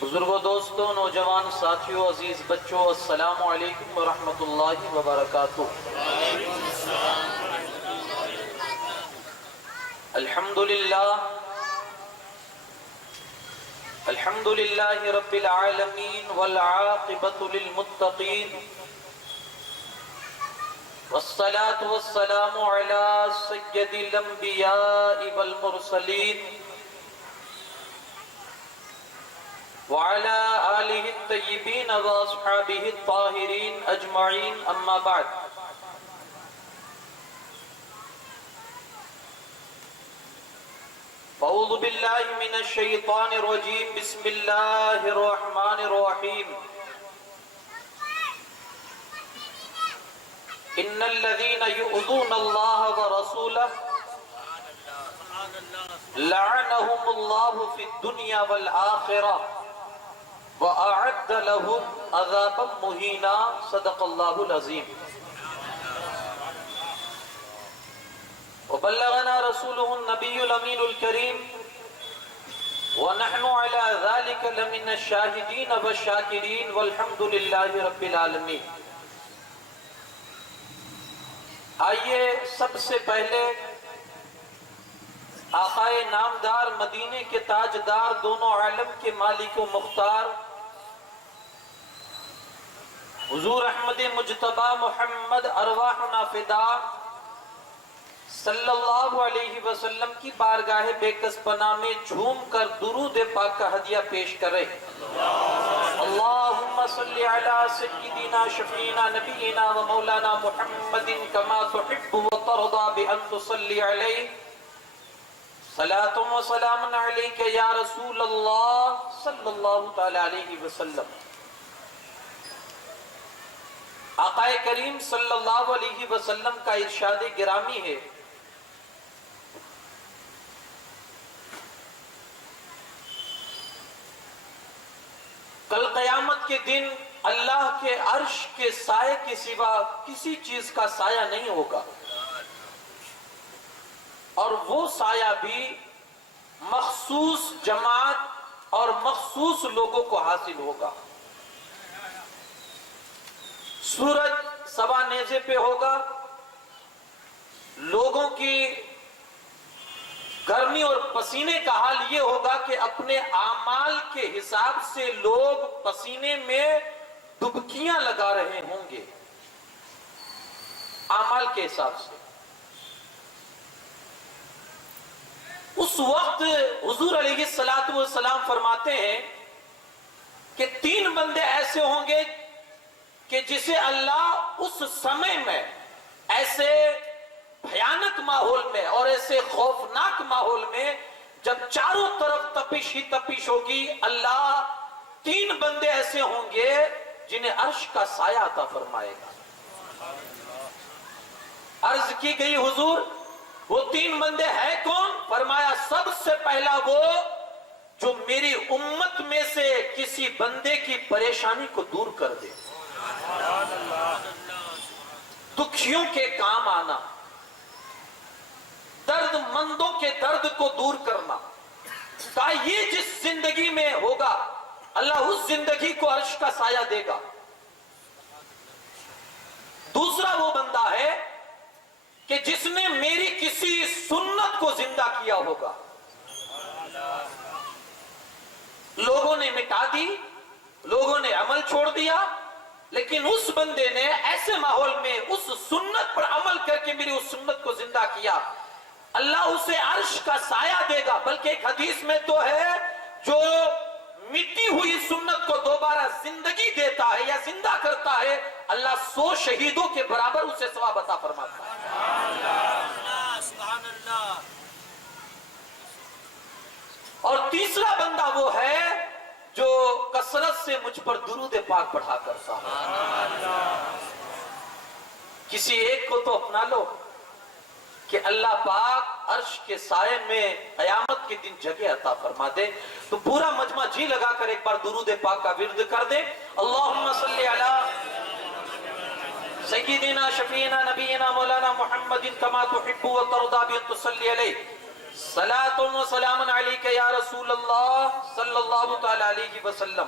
بزرگوں، دوستوں، نوجوان ساتھیوں، عزیز بچوں، السلام علیکم ورحمۃ اللہ وبرکاتہ۔ الحمد للہ رب العالمین والعاقبۃ للمتقین، والصلاة والسلام علی سید الانبیاء والمرسلین وعلى آلہ الطیبین واصحابہ الطاہرین اجمعین، اما بعد۔ اعوذ باللہ من الشیطان الرجیم، بسم اللہ الرحمن الرحیم۔ ان الذین یؤذون اللہ ورسولہ لعنہم اللہ فی الدنیا والآخرہ وَأَعَدَّ لَهُمْ عَذَابًا مُهِينًا، صدق اللہ العظیم۔ وبلغنا رسوله النبی الامین الکریم ونحن على ذلك لمن الشاہدین والشاکرین والحمد للہ رب العالمین۔ آئیے سب سے پہلے آقائے نامدار، مدینے کے تاجدار، دونوں عالم کے مالک و مختار حضور احمد مجتبی محمد ارواحنا فدا صلی اللہ علیہ وسلم کی بارگاہ بے کس پناہ میں جھوم کر درود پاک کا ہدیہ پیش کرے۔ اللہم صلی علی سیدنا شفیعنا نبینا و مولانا محمد کما تحب و ترضا بان تصلی علیہ، صلاۃ و سلام علیک یا رسول اللہ صلی اللہ تعالی علیہ وسلم۔ آقا کریم صلی اللہ علیہ وسلم کا ارشاد گرامی ہے، کل قیامت کے دن اللہ کے عرش کے سائے کے سوا کسی چیز کا سایہ نہیں ہوگا، اور وہ سایہ بھی مخصوص جماعت اور مخصوص لوگوں کو حاصل ہوگا۔ سورج سوا نیزے پہ ہوگا، لوگوں کی گرمی اور پسینے کا حال یہ ہوگا کہ اپنے اعمال کے حساب سے لوگ پسینے میں ڈبکیاں لگا رہے ہوں گے، اعمال کے حساب سے۔ اس وقت حضور علیہ السلام فرماتے ہیں کہ 3 بندے ایسے ہوں گے کہ جسے اللہ اس سمے میں ایسے بھیانک ماحول میں اور ایسے خوفناک ماحول میں جب چاروں طرف تپش ہی تپش ہوگی، اللہ 3 بندے ایسے ہوں گے جنہیں عرش کا سایہ عطا فرمائے گا۔ عرض کی گئی حضور وہ 3 بندے ہیں کون؟ فرمایا سب سے پہلا وہ جو میری امت میں سے کسی بندے کی پریشانی کو دور کر دے، دکھیوں کے کام آنا، درد مندوں کے درد کو دور کرنا، کہا یہ جس زندگی میں ہوگا اللہ اس زندگی کو عرش کا سایہ دے گا۔ دوسرا وہ بندہ ہے کہ جس نے میری کسی سنت کو زندہ کیا ہوگا، لوگوں نے مٹا دی، لوگوں نے عمل چھوڑ دیا، لیکن اس بندے نے ایسے ماحول میں اس سنت پر عمل کر کے میری اس سنت کو زندہ کیا، اللہ اسے عرش کا سایہ دے گا۔ بلکہ ایک حدیث میں تو ہے جو مٹی ہوئی سنت کو دوبارہ زندگی دیتا ہے یا زندہ کرتا ہے، اللہ 100 شہیدوں کے برابر اسے ثواب عطا فرماتا ہے۔ اور تیسرا بندہ وہ ہے جو کثرت سے مجھ پر درود پاک پڑھا کرتا ہے۔ کسی ایک کو تو اپنا لو کہ اللہ پاک عرش کے سائے میں قیامت کے دن جگہ عطا فرما دے۔ تو پورا مجمع جی لگا کر ایک بار درود پاک کا ورد کر دے۔ اللہم صلی علی سیدنا شفیعنا نبینا مولانا محمد کما تحب و ترضا بان تصلی علیہ، صلاۃ و سلام علیک یا رسول اللہ صلی اللہ تعالی علیہ وسلم.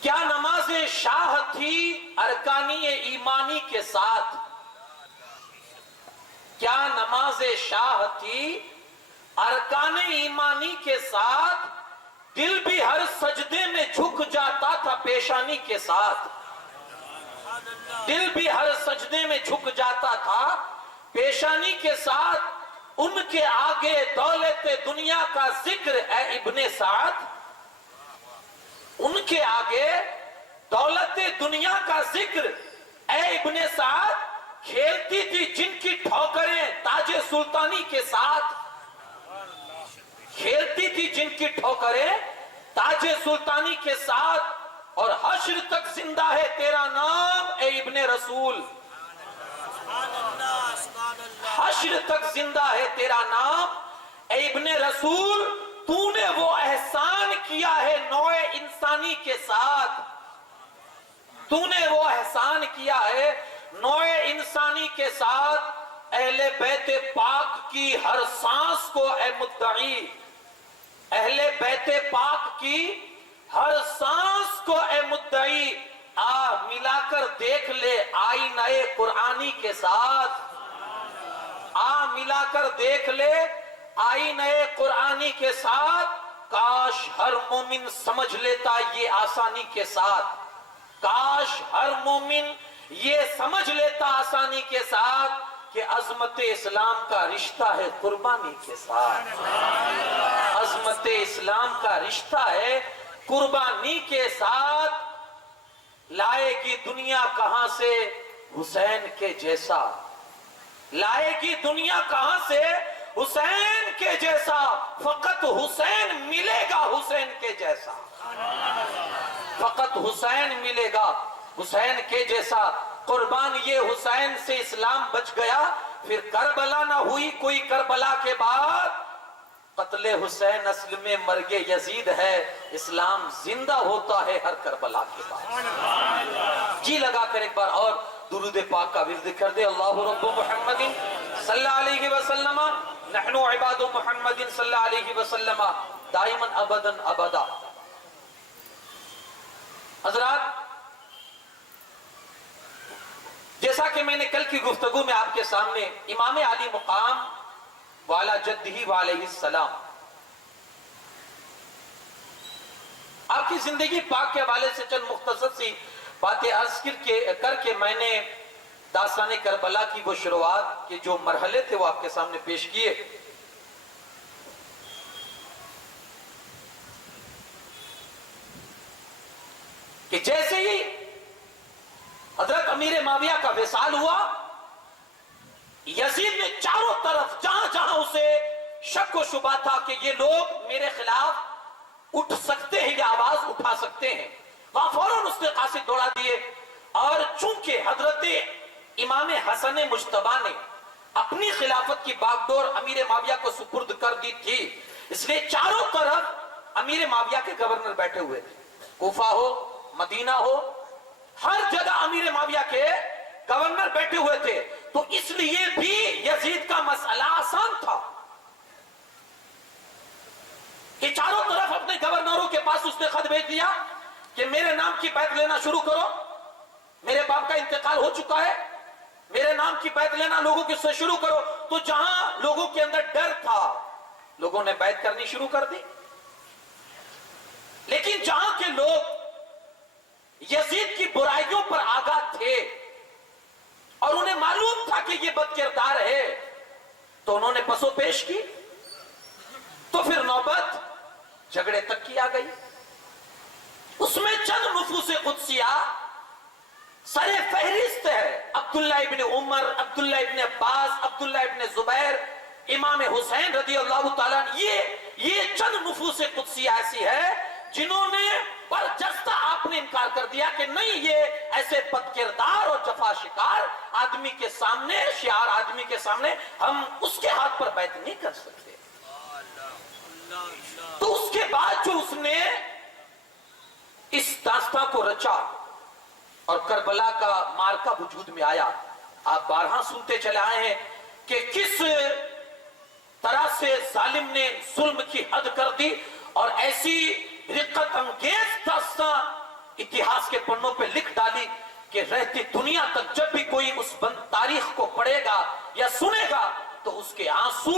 کیا نماز شاہ تھی ارکانی ایمانی کے ساتھ؟ کیا نماز شاہ تھی ارکان ایمانی کے ساتھ؟ دل بھی ہر سجدے میں جھک جاتا تھا پیشانی کے ساتھ. دل بھی ہر سجدے میں جھک جاتا تھا پیشانی کے ساتھ. ان کے آگے دولت دنیا کا ذکر اے ابن سعد. ان کے آگے دولت دنیا کا ذکر اے ابن سعد. کھیلتی تھی جن کی ٹھوکریں تاج سلطانی کے ساتھ. کھیلتی تھی جن کی ٹھوکریں تاج سلطانی کے ساتھ. اور حشر تک زندہ ہے تیرا نام اے ابن رسول. حشر تک زندہ ہے تیرا نام اے ابن رسول. تو نے وہ احسان کیا ہے نوع انسانی کے ساتھ. تو نے وہ احسان کیا ہے نوع انسانی کے ساتھ. اہل بیت پاک کی ہر سانس کو اے مدعی. اہل بیت پاک کی ہر سانس کو اے مدعی. آ ملا کر دیکھ لے آئینہ قرآنی کے ساتھ. آ ملا کر دیکھ لے آئینہ قرآنی کے ساتھ. کاش ہر مومن سمجھ لیتا یہ آسانی کے ساتھ. کاش ہر مومن یہ سمجھ لیتا آسانی کے ساتھ کہ عظمت اسلام کا رشتہ ہے قربانی کے ساتھ. عظمت اسلام کا رشتہ ہے قربانی کے ساتھ. لائے گی دنیا کہاں سے حسین کے جیسا. لائے گی دنیا کہاں سے حسین کے جیسا. فقط حسین ملے گا حسین کے جیسا. فقط حسین ملے گا حسین کے جیسا. قربان یہ حسین سے اسلام بچ گیا. پھر کربلا نہ ہوئی کوئی کربلا کے بعد. قتل حسین اصل میں مرگ یزید ہے. اسلام زندہ ہوتا ہے ہر کربلا کے بعد. جی لگا کر ایک بار اور درود پاک کا ورد کر دے. اللہ رب محمد صلی اللہ علیہ وسلم نحن عباد محمد صلی اللہ علیہ وسلم دائما ابدا ابدا. حضرات جیسا کہ میں نے کل کی گفتگو میں آپ کے سامنے امام علی مقام والا جدہ وعلیہ السلام آپ کی زندگی پاک کے حوالے سے چند مختصر سی باتیں عرض کر کے میں نے داستان کربلا کی وہ شروعات کے جو مرحلے تھے وہ آپ کے سامنے پیش کیے. کہ جیسے ہی حضرت امیر معاویہ کا وصال ہوا یزید نے چاروں طرف جہاں جہاں اسے شک و شبہ تھا کہ یہ لوگ میرے خلاف اٹھ سکتے ہیں یا آواز اٹھا سکتے ہیں وہاں فوراً اس نے قاصد دوڑا دیے. اور چونکہ حضرت امام حسن مجتبی نے اپنی خلافت کی باغڈور امیر معاویہ کو سپرد کر دی تھی اس لیے چاروں طرف امیر معاویہ کے گورنر بیٹھے ہوئے تھے. کوفہ ہو مدینہ ہو ہر جگہ امیر معاویہ کے گورنر بیٹھے ہوئے تھے. تو اس لیے بھی یزید کا مسئلہ آسان تھا کہ چاروں طرف اپنے گورنروں کے پاس اس نے خط بھیج دیا کہ میرے نام کی بیعت لینا شروع کرو. میرے باپ کا انتقال ہو چکا ہے. میرے نام کی بیعت لینا لوگوں کے سے شروع کرو. تو جہاں لوگوں کے اندر ڈر تھا لوگوں نے بیعت کرنی شروع کر دی. لیکن جہاں کے لوگ یزید کی برائیوں پر آگاہ تھے اور انہیں معلوم تھا کہ یہ بد کردار ہے تو انہوں نے پسو پیش کی. تو پھر نوبت جھگڑے تک کی آ گئی. اس میں چند نفوس قدسیہ سر فہرست ہے. عبداللہ ابن عمر, عبداللہ ابن عباس, عبداللہ ابن زبیر, امام حسین رضی اللہ تعالیٰ. یہ چند نفوس قدسیہ ایسی ہے جنہوں نے برجستہ آپ نے انکار کر دیا کہ نہیں یہ ایسے بد کردار اور جفا شکار آدمی کے سامنے, شیار آدمی کے سامنے ہم اس کے ہاتھ پر بیعت نہیں کر سکتے. تو اس کے بعد جو اس نے اس داستان کو رچا اور کربلا کا مارکا وجود میں آیا. آپ بارہا سنتے چلے آئے ہیں کہ کس طرح سے ظالم نے ظلم کی حد کر دی اور ایسی رقت انگیز داستان اتہاس کے پنوں پہ لکھ ڈالی کہ رہتی دنیا تک جب بھی کوئی اس تاریخ کو پڑھے گا یا سنے گا تو اس کے آنسو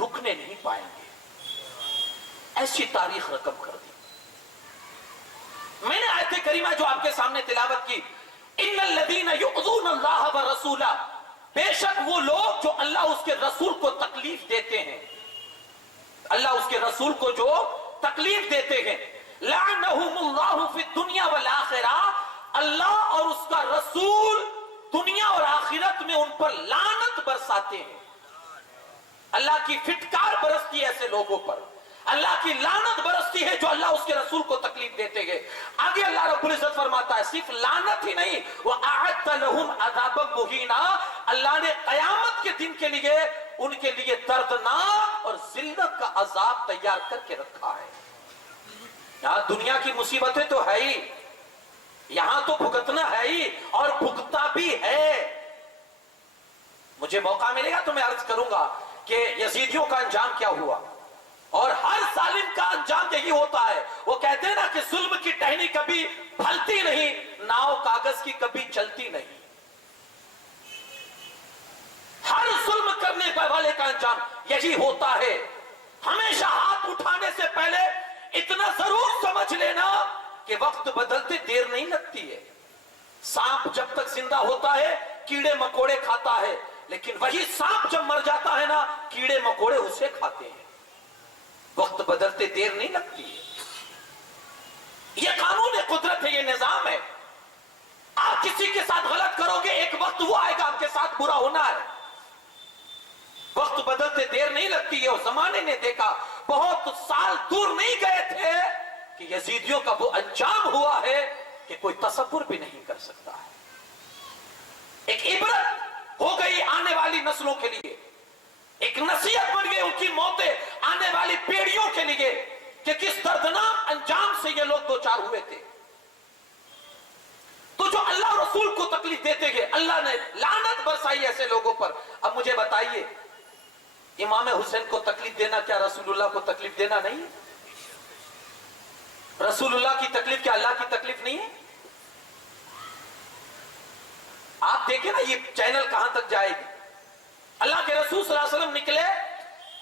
رکنے نہیں پائیں گے. ایسی تاریخ رقم کر دی. میں نے آیت کریمہ جو آپ کے سامنے تلاوت کی, ان الذین یؤذون اللہ ورسولہ, بے شک وہ لوگ جو اللہ اس کے رسول کو تکلیف دیتے ہیں, اللہ اس کے رسول کو جو تکلیف دیتے ہیں, لعنہم اللہ فی الدنیا والآخرہ, اللہ اور اس کا رسول دنیا اور آخرت میں ان پر لعنت برساتے ہیں. اللہ کی فٹکار برستی ہے ایسے لوگوں پر, اللہ کی لعنت برستی ہے جو اللہ اس کے رسول کو تکلیف دیتے ہیں. آگے اللہ رب العزت فرماتا ہے صرف لعنت ہی نہیں, وَأَعَدَّ لَهُمْ عَذَابًا مُهِينًا, اللہ نے قیامت کے دن کے لیے ان کے لیے دردناک اور ذلت کا عذاب تیار کر کے رکھا ہے. یہاں دنیا کی مصیبتیں تو ہے ہی, یہاں تو بھگتنا ہے ہی اور بھگتا بھی ہے. مجھے موقع ملے گا تو میں عرض کروں گا کہ یزیدیوں کا انجام کیا ہوا, اور ہر ظالم کا انجام یہی ہوتا ہے. وہ کہتے ہیں نا کہ ظلم کی ٹہنی کبھی پھلتی نہیں, ناؤ کاغذ کی کبھی چلتی نہیں. ہر ظلم کرنے والے کا انجام یہی ہوتا ہے. ہمیشہ ہاتھ اٹھانے سے پہلے اتنا ضرور سمجھ لینا کہ وقت بدلتے دیر نہیں لگتی ہے. سانپ جب تک زندہ ہوتا ہے کیڑے مکوڑے کھاتا ہے, لیکن وہی سانپ جب مر جاتا ہے نا کیڑے مکوڑے اسے کھاتے ہیں. وقت بدلتے دیر نہیں لگتی ہے. یہ قانون قدرت ہے, یہ نظام ہے. آپ کسی کے ساتھ غلط کرو گے, ایک وقت وہ آئے گا آپ کے ساتھ برا ہونا ہے. وقت بدلتے دیر نہیں لگتی ہے. اور زمانے نے دیکھا, بہت سال دور نہیں گئے تھے کہ یزیدیوں کا وہ انجام ہوا ہے کہ کوئی تصور بھی نہیں کر سکتا ہے. ایک عبرت ہو گئی آنے والی نسلوں کے لیے, ایک نصیحت بن گئی ان کی موتیں آنے والی پیڑھیوں کے لیے کہ کس دردناک انجام سے یہ لوگ دوچار ہوئے تھے. تو جو اللہ رسول کو تکلیف دیتے گئے, اللہ نے لعنت برسائی ایسے لوگوں پر. اب مجھے بتائیے, امام حسین کو تکلیف دینا کیا رسول اللہ کو تکلیف دینا نہیں ہے؟ رسول اللہ کی تکلیف کیا اللہ کی تکلیف نہیں ہے؟ آپ دیکھیں نا یہ چینل کہاں تک جائے گی. اللہ کے رسول صلی اللہ علیہ وسلم نکلے,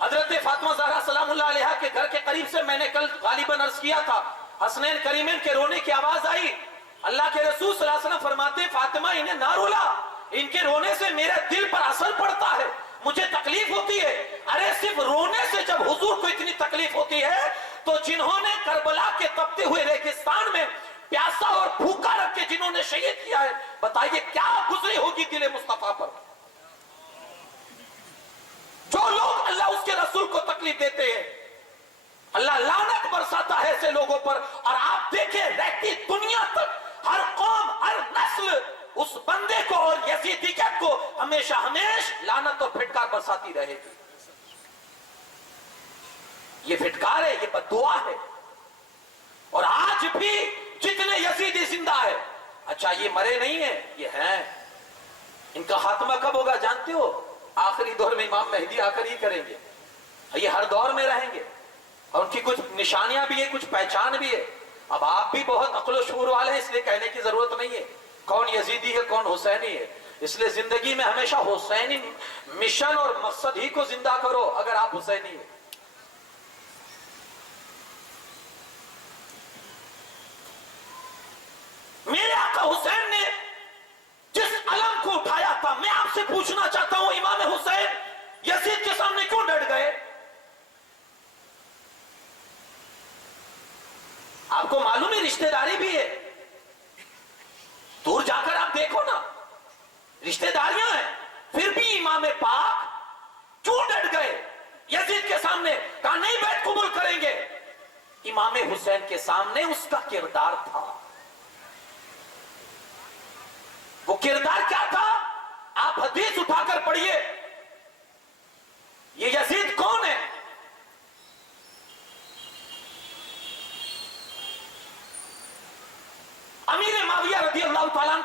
حضرت فاطمہ زہرا سلام اللہ علیہا کے گھر کے قریب سے میں نے کل غالباً عرض کیا تھا, حسنین کریمین کے رونے کی آواز آئی. اللہ کے رسول صلی اللہ علیہ وسلم فرماتے ہیں فاطمہ انہیں نہ رولا, ان کے رونے سے میرے دل پر اثر پڑتا ہے, مجھے تکلیف ہوتی ہے. ارے صرف رونے سے جب حضور کو اتنی تکلیف ہوتی ہے تو جنہوں نے کربلا کے تپتے ہوئے ریگستان میں پیاسا اور بھوکا رکھ کے جنہوں نے شہید کیا ہے, بتائیے کیا گزری ہوگی دل مصطفیٰ پر. جو لوگ اللہ اس کے رسول کو تکلیف دیتے ہیں اللہ لعنت برساتا ہے ایسے لوگوں پر. اور آپ دیکھیں رہتی دنیا تک ہر قوم ہر نسل اس بندے کو اور یزیدیت کو ہمیشہ لعنت اور پھٹکار برساتی رہے گی. یہ پھٹکار ہے, یہ بددعا ہے. اور آج بھی جتنے یزیدی زندہ ہے, اچھا یہ مرے نہیں ہیں, یہ ہیں. ان کا خاتمہ کب ہوگا جانتے ہو؟ آخری دور میں امام مہدی آ کر ہی کریں گے. یہ ہر دور میں رہیں گے اور ان کی کچھ نشانیاں بھی ہے, کچھ پہچان بھی ہے. اب آپ بھی بہت عقل و شعور والے ہیں, اس لیے کہنے کی ضرورت نہیں ہے کون یزیدی ہے کون حسینی ہے. اس لیے زندگی میں ہمیشہ حسینی مشن اور مقصد ہی کو زندہ کرو اگر آپ حسینی ہیں. میرے آقا حسین نے جس علم کو اٹھایا تھا, میں آپ سے پوچھنا چاہتا ہوں امام حسین یزید کے سامنے کیوں ڈٹ گئے؟ آپ کو معلوم ہے رشتہ داری بھی ہے, دور جا کر آپ دیکھو نا رشتہ داریاں ہیں, پھر بھی امام پاک کیوں ڈٹ گئے یزید کے سامنے؟ کہا نہیں بیعت قبول کریں گے. امام حسین کے سامنے اس کا کردار تھا. وہ کردار کیا تھا؟ آپ حدیث اٹھا کر پڑھیے. یہ یزید کون ہے؟ امیر معاویہ رضی اللہ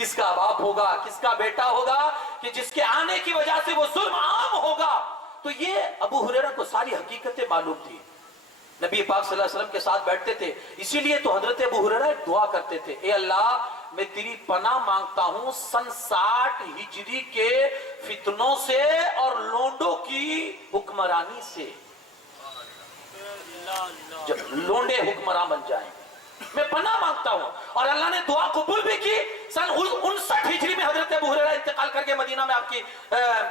کس کا باپ ہوگا, کس کا بیٹا ہوگا کہ جس کے آنے کی وجہ سے وہ ظلم عام ہوگا. تو یہ ابو ہریرہ کو ساری حقیقتیں معلوم تھی. نبی پاک صلی اللہ علیہ وسلم کے ساتھ بیٹھتے تھے, اسی لیے تو حضرت ابو ہریرہ ایک دعا کرتے تھے, اے اللہ میں تیری پناہ مانگتا ہوں سن 60 ہجری کے فتنوں سے اور لونڈوں کی حکمرانی سے. جب لونڈے حکمراں بن جائیں میں پناہ مانگتا ہوں. اور اللہ نے دعا قبول بھی کی. سن 59 ہجری میں حضرت ابو ہریرہ انتقال کر کے مدینہ میں آپ کی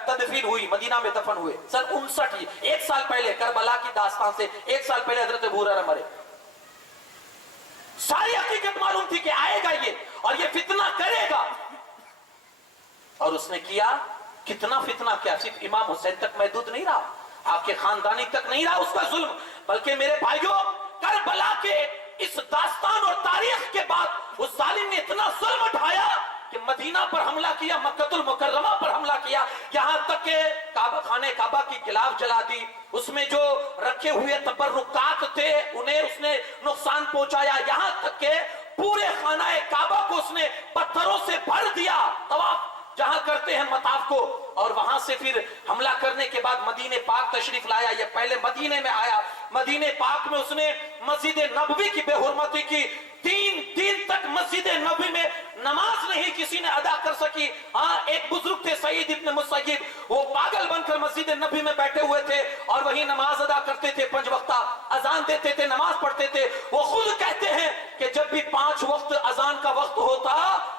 تدفین ہوئی, مدینہ میں دفن ہوئے. سن 59, ایک سال پہلے, کربلا کی داستان سے ایک سال پہلے حضرت ابو ہریرہ مرے. ساری حقیقت معلوم تھی کہ آئے گا یہ اور یہ فتنہ کرے گا. اور اس نے کیا. کتنا فتنہ کیا, صرف امام حسین تک محدود نہیں رہا, آپ کے خاندانی تک نہیں رہا اس کا ظلم, بلکہ میرے بھائیوں کربلا کے اس داستان اور تاریخ کے بعد اس ظالم نے اتنا ظلم اٹھایا کہ مدینہ پر حملہ کیا, مکہ المکرمہ پر حملہ کیا, یہاں تک کہ خانہ کعبہ کی غلاف جلا دی, اس میں جو رکھے ہوئے تبرکات تھے انہیں اس نے نقصان پہنچایا, یہاں تک کہ پورے خانہ کعبہ کو اس نے پتھروں سے بھر دیا, طواف جہاں کرتے ہیں مطاف کو, اور وہاں سے پھر حملہ کرنے کے بعد مدینہ پاک تشریف لایا. یہ پہلے مدینے میں آیا, مدینہ پاک میں اس نے مسجد نبوی کی بے حرمتی کی. 3 دن تک مسجد نبوی میں نماز نہیں کسی نے ادا کر سکی. ہاں ایک بزرگ تھے سعید ابن مسیب, وہ پاگل بن کر مسجد نبوی میں بیٹھے ہوئے تھے اور وہی نماز ادا کرتے تھے, 5 وقتہ اذان دیتے تھے, نماز پڑھتے تھے. وہ خود کہتے ہیں کہ جب بھی 5 وقت اذان کا وقت ہوتا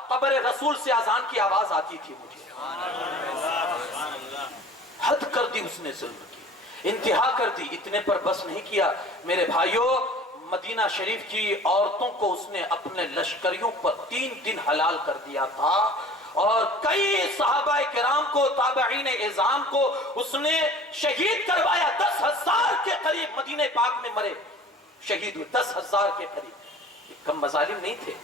قبر رسول سے اذان کی آواز آتی تھی مجھے. حد کر دی اس نے ظلم کی, انتہا کر دی. اتنے پر بس نہیں کیا میرے بھائیوں, مدینہ شریف کی عورتوں کو اس نے اپنے لشکریوں پر 3 دن حلال کر دیا تھا, اور کئی صحابہ کرام کو, تابعین اعظام کو اس نے شہید کروایا. 10,000 کے قریب مدینہ پاک میں مرے, شہید ہوئے 10,000 کے قریب. کم مظالم نہیں تھے.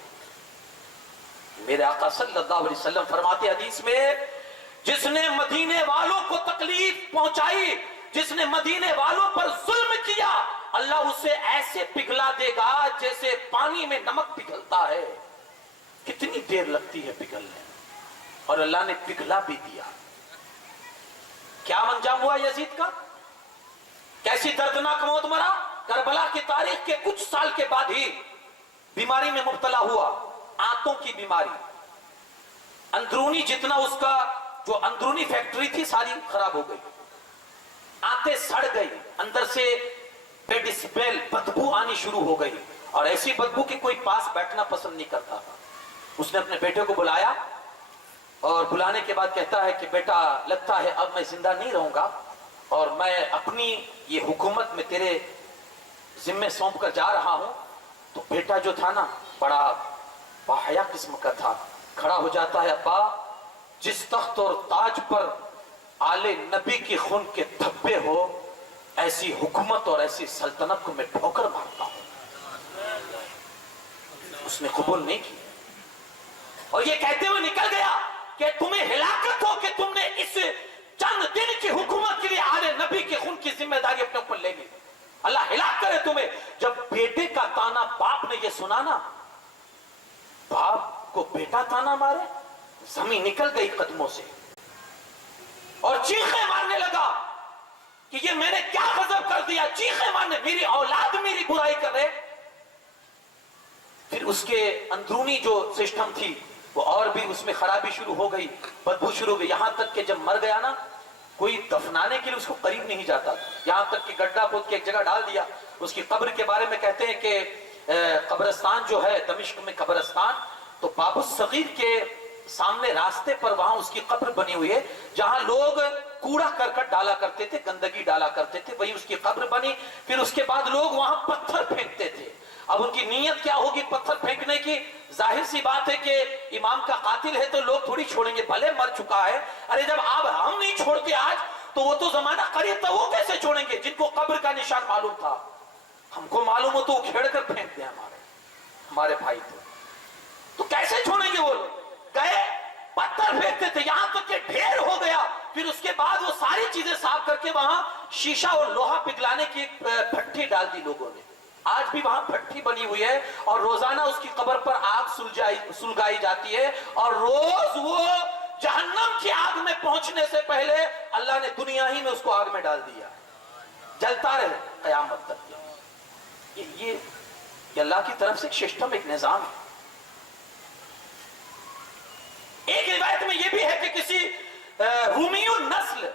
میرے آقا صلی اللہ علیہ وسلم فرماتے حدیث میں, جس نے مدینے والوں کو تکلیف پہنچائی, جس نے مدینے والوں پر ظلم کیا, اللہ اسے ایسے پگھلا دے گا جیسے پانی میں نمک پگھلتا ہے. کتنی دیر لگتی ہے پگھلنے, اور اللہ نے پگھلا بھی دیا. کیا انجام ہوا یزید کا, کیسی دردناک موت مرا. کربلا کی تاریخ کے کچھ سال کے بعد ہی بیماری میں مبتلا ہوا, آنتوں کی بیماری. اندرونی جتنا اس کا جو اندرونی فیکٹری تھی ساری خراب ہو گئی, آنتیں سڑ گئی, اندر سے بیڈ اسمیل, بدبو آنی شروع ہو گئی, اور ایسی بدبو کہ کوئی پاس بیٹھنا پسند نہیں کرتا تھا. اس نے اپنے بیٹے کو بلایا, اور بلانے کے بعد کہتا ہے کہ بیٹا لگتا ہے اب میں زندہ نہیں رہوں گا, اور میں اپنی یہ حکومت میں تیرے ذمے سونپ کر جا رہا ہوں. تو بیٹا جو تھا نا بڑا باحیا قسم کا تھا, کھڑا ہو جاتا ہے, ابا جس تخت اور تاج پر آل نبی کی خون کے دھبے ہو, ایسی حکومت اور ایسی سلطنت کو میں ٹھوکر مارتا ہوں. اس نے قبول نہیں کی, اور یہ کہتے ہوئے نکل گیا کہ تمہیں ہلاکت ہو کہ تم نے اس چند دن کی حکومت کے لیے آل نبی کے خون کی ذمہ داری اپنے اوپر لے لی. اللہ ہلاک کرے تمہیں. جب بیٹے کا تانا باپ نے یہ سنا نا, باپ کو بیٹا تانا مارے, زمین نکل گئی قدموں سے, اور چیخیں مارنے لگا کہ یہ میں نے کیا غضب کر دیا. چیخیں مارنے, میری اولاد میری برائی کر رہے. پھر اس کے اندرونی جو سسٹم تھی وہ اور بھی اس میں خرابی شروع ہو گئی, بدبو شروع ہو گئی. یہاں تک کہ جب مر گیا نا, کوئی دفنانے کے لیے اس کو قریب نہیں جاتا, یہاں تک کہ گڈھا کھود کے ایک جگہ ڈال دیا. اس کی قبر کے بارے میں کہتے ہیں کہ قبرستان جو ہے دمشق میں قبرستان, تو باب الصغیر کے سامنے راستے پر وہاں اس کی قبر بنی ہوئی ہے, جہاں لوگ کوڑا کرکٹ ڈالا کرتے تھے, گندگی ڈالا کرتے تھے, وہی اس کی قبر بنی. پھر اس کے بعد لوگ وہاں پتھر پھینکتے تھے. اب ان کی نیت کیا ہوگی پتھر پھینکنے کی؟ ظاہر سی بات ہے کہ امام کا قاتل ہے تو لوگ تھوڑی چھوڑیں گے, بھلے مر چکا ہے. ارے جب آپ ہم نہیں چھوڑتے آج, تو وہ تو زمانہ قریب تھا, وہ کیسے چھوڑیں گے جن کو قبر کا نشان معلوم تھا؟ ہم کو معلوم ہو تو وہ کھیڑ کر پھینک دیں ہمارے بھائی تو کیسے چھوڑیں گے؟ وہ گئے پتھر پھینکتے تھے, یہاں تک کہ ڈھیر ہو گیا. پھر اس کے بعد وہ ساری چیزیں صاف کر کے وہاں شیشہ اور لوہا پگھلانے کی ایک بھٹی ڈال دی لوگوں نے. آج بھی وہاں بھٹی بنی ہوئی ہے اور روزانہ اس کی قبر پر آگ سلگائی جاتی ہے اور روز وہ جہنم کی آگ میں پہنچنے سے پہلے اللہ نے دنیا ہی میں اس کو آگ میں ڈال دیا، جلتا رہے قیامت تک۔ یہ اللہ کی طرف سے ایک سسٹم، ایک نظام ہے۔ ایک روایت میں یہ بھی ہے کہ کسی رومی نسل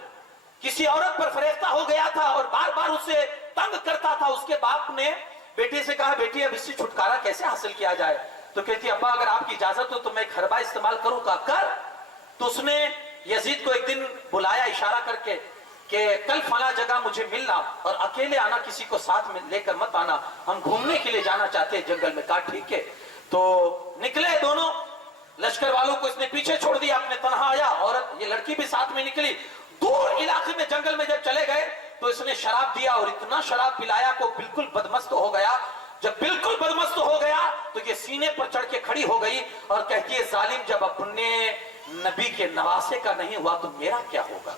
کسی عورت پر فریفتہ ہو گیا تھا اور بار بار اسے تنگ کرتا تھا۔ اس کے باپ نے بیٹی سے کہا بیٹی اب اس سے چھٹکارا کیسے حاصل کیا جائے؟ تو کہتی ابا اگر آپ کی اجازت ہو تو میں ایک حربہ استعمال کروں کا کر۔ تو اس نے یزید کو ایک دن بلایا اشارہ کر کے کہ کل فلاں جگہ مجھے ملنا اور اکیلے آنا، کسی کو ساتھ میں لے کر مت آنا، ہم گھومنے کے لیے جانا چاہتے ہیں جنگل میں۔ کہا ٹھیک ہے۔ تو نکلے دونوں، لشکر والوں کو اس نے پیچھے چھوڑ دیا، اپنے تنہا آیا، عورت یہ لڑکی بھی ساتھ میں نکلی۔ دور علاقے میں جنگل میں جب چلے گئے تو اس نے شراب دیا اور اتنا شراب پلایا کو بالکل بدمست ہو گیا۔ جب بالکل بدمست ہو گیا تو یہ سینے پر چڑھ کے کھڑی ہو گئی اور کہتی ہے ظالم جب اپنے نبی کے نواسے کا نہیں ہوا تو میرا کیا ہوگا؟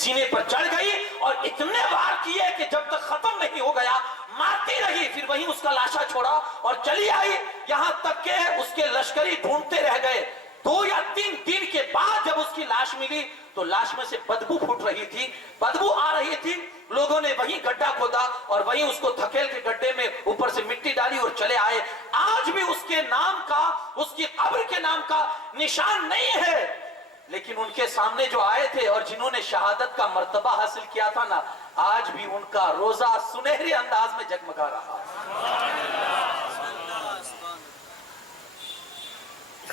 سینے پر چڑھ گئی اور اتنے وار کیے کہ جب تک ختم نہیں ہو گیا مارتی رہی، پھر وہیں اس کا لاشا چھوڑا اور چلی آئی، یہاں تک کہ اس کے لشکری ڈھونڈتے رہ گئے۔ 2 یا 3 دن کے بعد جب اس کی لاش ملی تو لاش میں سے بدبو پھوٹ رہی تھی، بدبو آ رہی تھی۔ لوگوں نے وہیں گڈھا کھودا اور وہیں اس کو دھکیل کے گڈھے میں اوپر سے مٹی ڈالی اور چلے آئے۔ آج بھی اس کے نام کا، اس کی قبر کے نام کا نشان نہیں ہے، لیکن ان کے سامنے جو آئے تھے اور جنہوں نے شہادت کا مرتبہ حاصل کیا تھا نا، آج بھی ان کا روزہ سنہری انداز میں جگمگا رہا ہے۔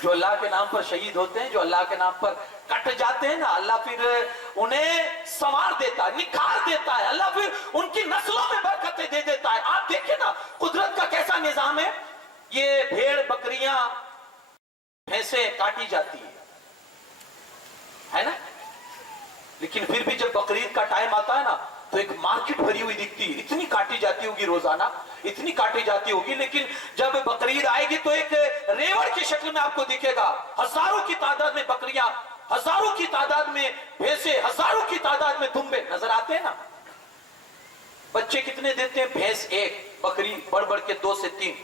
جو اللہ کے نام پر شہید ہوتے ہیں، جو اللہ کے نام پر کٹ جاتے ہیں نا، اللہ پھر انہیں سنوار دیتا ہے، نکھار دیتا ہے، اللہ پھر ان کی نسلوں میں برکتیں دے دیتا ہے۔ آپ دیکھیں نا قدرت کا کیسا نظام ہے، یہ بھیڑ بکریاں بھینسیں کاٹی جاتی ہے نا، لیکن پھر بھی جب بقرعید کا ٹائم آتا ہے نا تو ایک مارکیٹ بھری ہوئی دکھتی ہے، اتنی کاٹی جاتی ہوگی روزانہ، اتنی کاٹی جاتی ہوگی، لیکن جب بقرعید آئے گی تو ایک ریوڑ کی شکل میں آپ کو دکھے گا، ہزاروں کی تعداد میں بکریاں، ہزاروں کی تعداد میں بھینسیں، ہزاروں کی تعداد میں دمبے نظر آتے ہیں نا۔ بچے کتنے دیتے ہیں؟ بھینس 1، بکری بڑھ بڑھ کے 2 سے 3،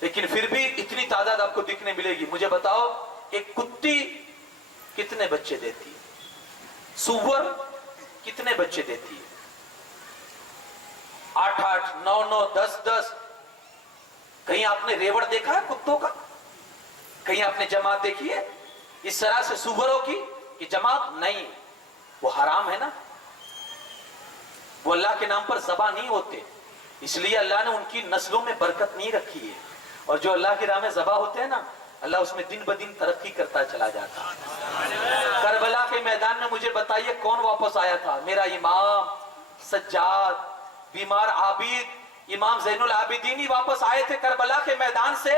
لیکن پھر بھی اتنی تعداد آپ کو دکھنے ملے گی۔ مجھے بتاؤ ایک کتی کتنے بچے دیتی ہے؟ سور کتنے بچے دیتی ہے؟ 8 8 9 9 10 10۔ کہیں آپ نے ریوڑ دیکھا ہے کتوں کا؟ کہیں آپ نے جماعت دیکھی ہے اس طرح سے سوروں کی؟ یہ جماعت نہیں، وہ حرام ہے نا، وہ اللہ کے نام پر ذبح نہیں ہوتے، اس لیے اللہ نے ان کی نسلوں میں برکت نہیں رکھی ہے۔ اور جو اللہ کی راہ میں ذبح ہوتے ہیں نا، اللہ اس میں دن بدن ترقی کرتا چلا جاتا ہے۔ کربلا کے میدان میں مجھے بتائیے کون واپس آیا تھا؟ میرا امام سجاد، بیمار عابد امام زین العابدین ہی واپس آئے تھے کربلا کے میدان سے۔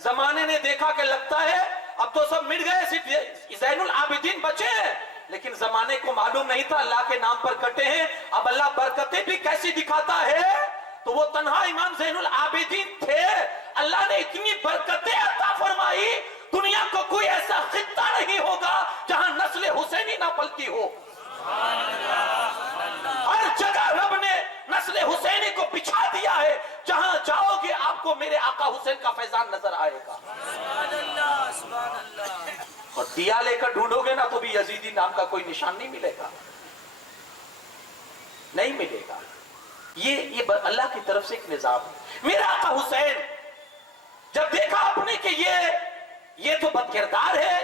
زمانے نے دیکھا کہ لگتا ہے اب تو سب مٹ گئے، صرف زین العابدین بچے ہیں، لیکن زمانے کو معلوم نہیں تھا اللہ کے نام پر کٹے ہیں۔ اب اللہ برکتیں بھی کیسی دکھاتا ہے، تو وہ تنہا امام زین العابدین تھے، اللہ نے اتنی برکتیں عطا فرمائی، دنیا کو کوئی ایسا خطہ نہیں ہوگا جہاں نسل حسینی نہ پلتی ہو۔ ہر جگہ رب نے نسل حسینی کو بچھا دیا ہے، جہاں جاؤ گے آپ کو میرے آقا حسین کا فیضان نظر آئے گا۔ اور دیا لے کر ڈھونڈو گے نا تو بھی یزیدی نام کا کوئی نشان نہیں ملے گا، نہیں ملے گا۔ یہ اللہ کی طرف سے ایک نظام ہے۔ میرا آقا حسین جب دیکھا آپ نے کہ یہ تو بدکردار ہے،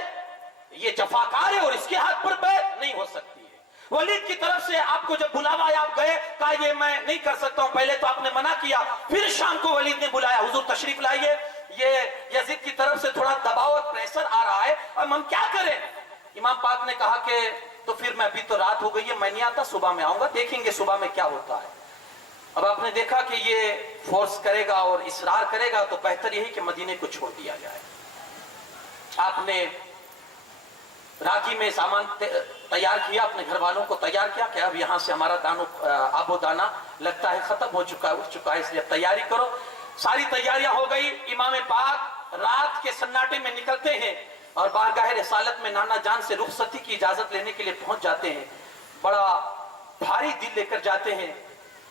یہ جفاکار ہے اور اس کے ہاتھ پر بیعت نہیں ہو سکتی ہے، ولید کی طرف سے آپ کو جب بلاوا آیا آپ گئے، کہا یہ میں نہیں کر سکتا ہوں، پہلے تو آپ نے منع کیا، پھر شام کو ولید نے بلایا، حضور تشریف لائیے، یہ یزید کی طرف سے تھوڑا دباؤ اور پریشر آ رہا ہے، اب ہم کیا کریں؟ امام پاک نے کہا کہ تو پھر میں ابھی تو رات ہو گئی ہے، میں نہیں آتا، صبح میں آؤں گا، دیکھیں گے صبح میں کیا ہوتا ہے۔ اب آپ نے دیکھا کہ یہ فورس کرے گا اور اصرار کرے گا تو بہتر یہی کہ مدینے کو چھوڑ دیا جائے۔ آپ نے راکی میں سامان تیار کیا، اپنے گھر والوں کو تیار کیا کہ اب یہاں سے ہمارا آب و دانا لگتا ہے ختم ہو چکا ہے، اٹھ چکا ہے، اس لیے تیاری کرو۔ ساری تیاریاں ہو گئی، امام پاک رات کے سناٹے میں نکلتے ہیں اور بارگاہ رسالت میں نانا جان سے رخصتی کی اجازت لینے کے لیے پہنچ جاتے ہیں۔ بڑا بھاری دل لے کر جاتے ہیں،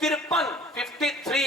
53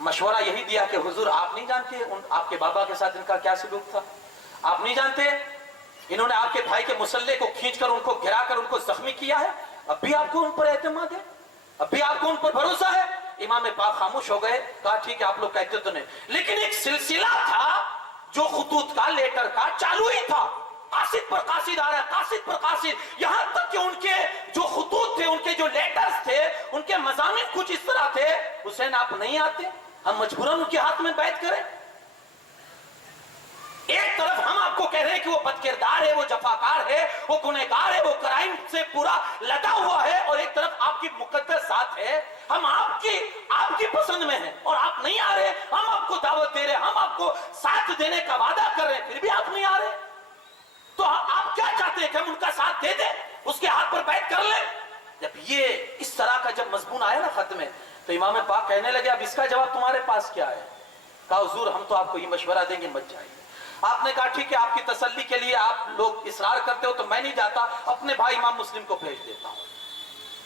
مشورہ یہی دیا کہ حضور آپ نہیں جانتے آپ کے بابا کے ساتھ ان کا کیا سلوک تھا؟ آپ نہیں جانتے انہوں نے آپ کے بھائی کے مسلح کو کھینچ کر ان کو گرا کر ان کو زخمی کیا ہے؟ اب بھی آپ کو ان پر اعتماد ہے؟ اب بھی آپ کو ان پر بھروسہ ہے؟ امام پاک خاموش ہو گئے، کہا ٹھیک ہے آپ لوگ کہتے تو نہیں، لیکن ایک سلسلہ تھا جو خطوط کا لیٹر کا چالو ہی تھا، قاصد پر قاصد آ رہا ہے، قاصد پر قاصد، یہاں تک کہ ان کے جو خطوط تھے، ان کے جو لیٹرز تھے، ان کے مضامین کچھ اس طرح تھے، حسین آپ نہیں آتے، ہم مجبوراً ان کے ہاتھ میں بیعت کریں۔ ایک طرف ہم آپ کو کہہ رہے ہیں کہ وہ بدکردار ہے، وہ جفاکار ہے، وہ گنہگار ہے، وہ کرائم سے پورا لگا ہوا ہے، اور ایک طرف آپ کی مقدس ذات ہے، ہم آپ کی پسند میں ہیں اور آپ نہیں آ رہے، ہم آپ کو دعوت دے رہے ہیں، ہم آپ کو ساتھ دینے کا وعدہ کر رہے ہیں، پھر بھی آپ نہیں آ رہے، تو آپ کیا چاہتے ہیں کہ ہم ان کا ساتھ دے دیں، اس کے ہاتھ پر بیعت کر لیں؟ جب یہ اس طرح کا جب مضمون آیا نا خط میں، تو امام پاک کہنے لگے اب اس کا جواب تمہارے پاس کیا ہے؟ کہا حضور ہم تو آپ کو یہ مشورہ دیں گے مت جائیے۔ آپ نے کہا ٹھیک ہے آپ کی تسلی کے لیے آپ لوگ اصرار کرتے ہو تو میں نہیں جاتا، اپنے بھائی امام مسلم کو بھیج دیتا ہوں۔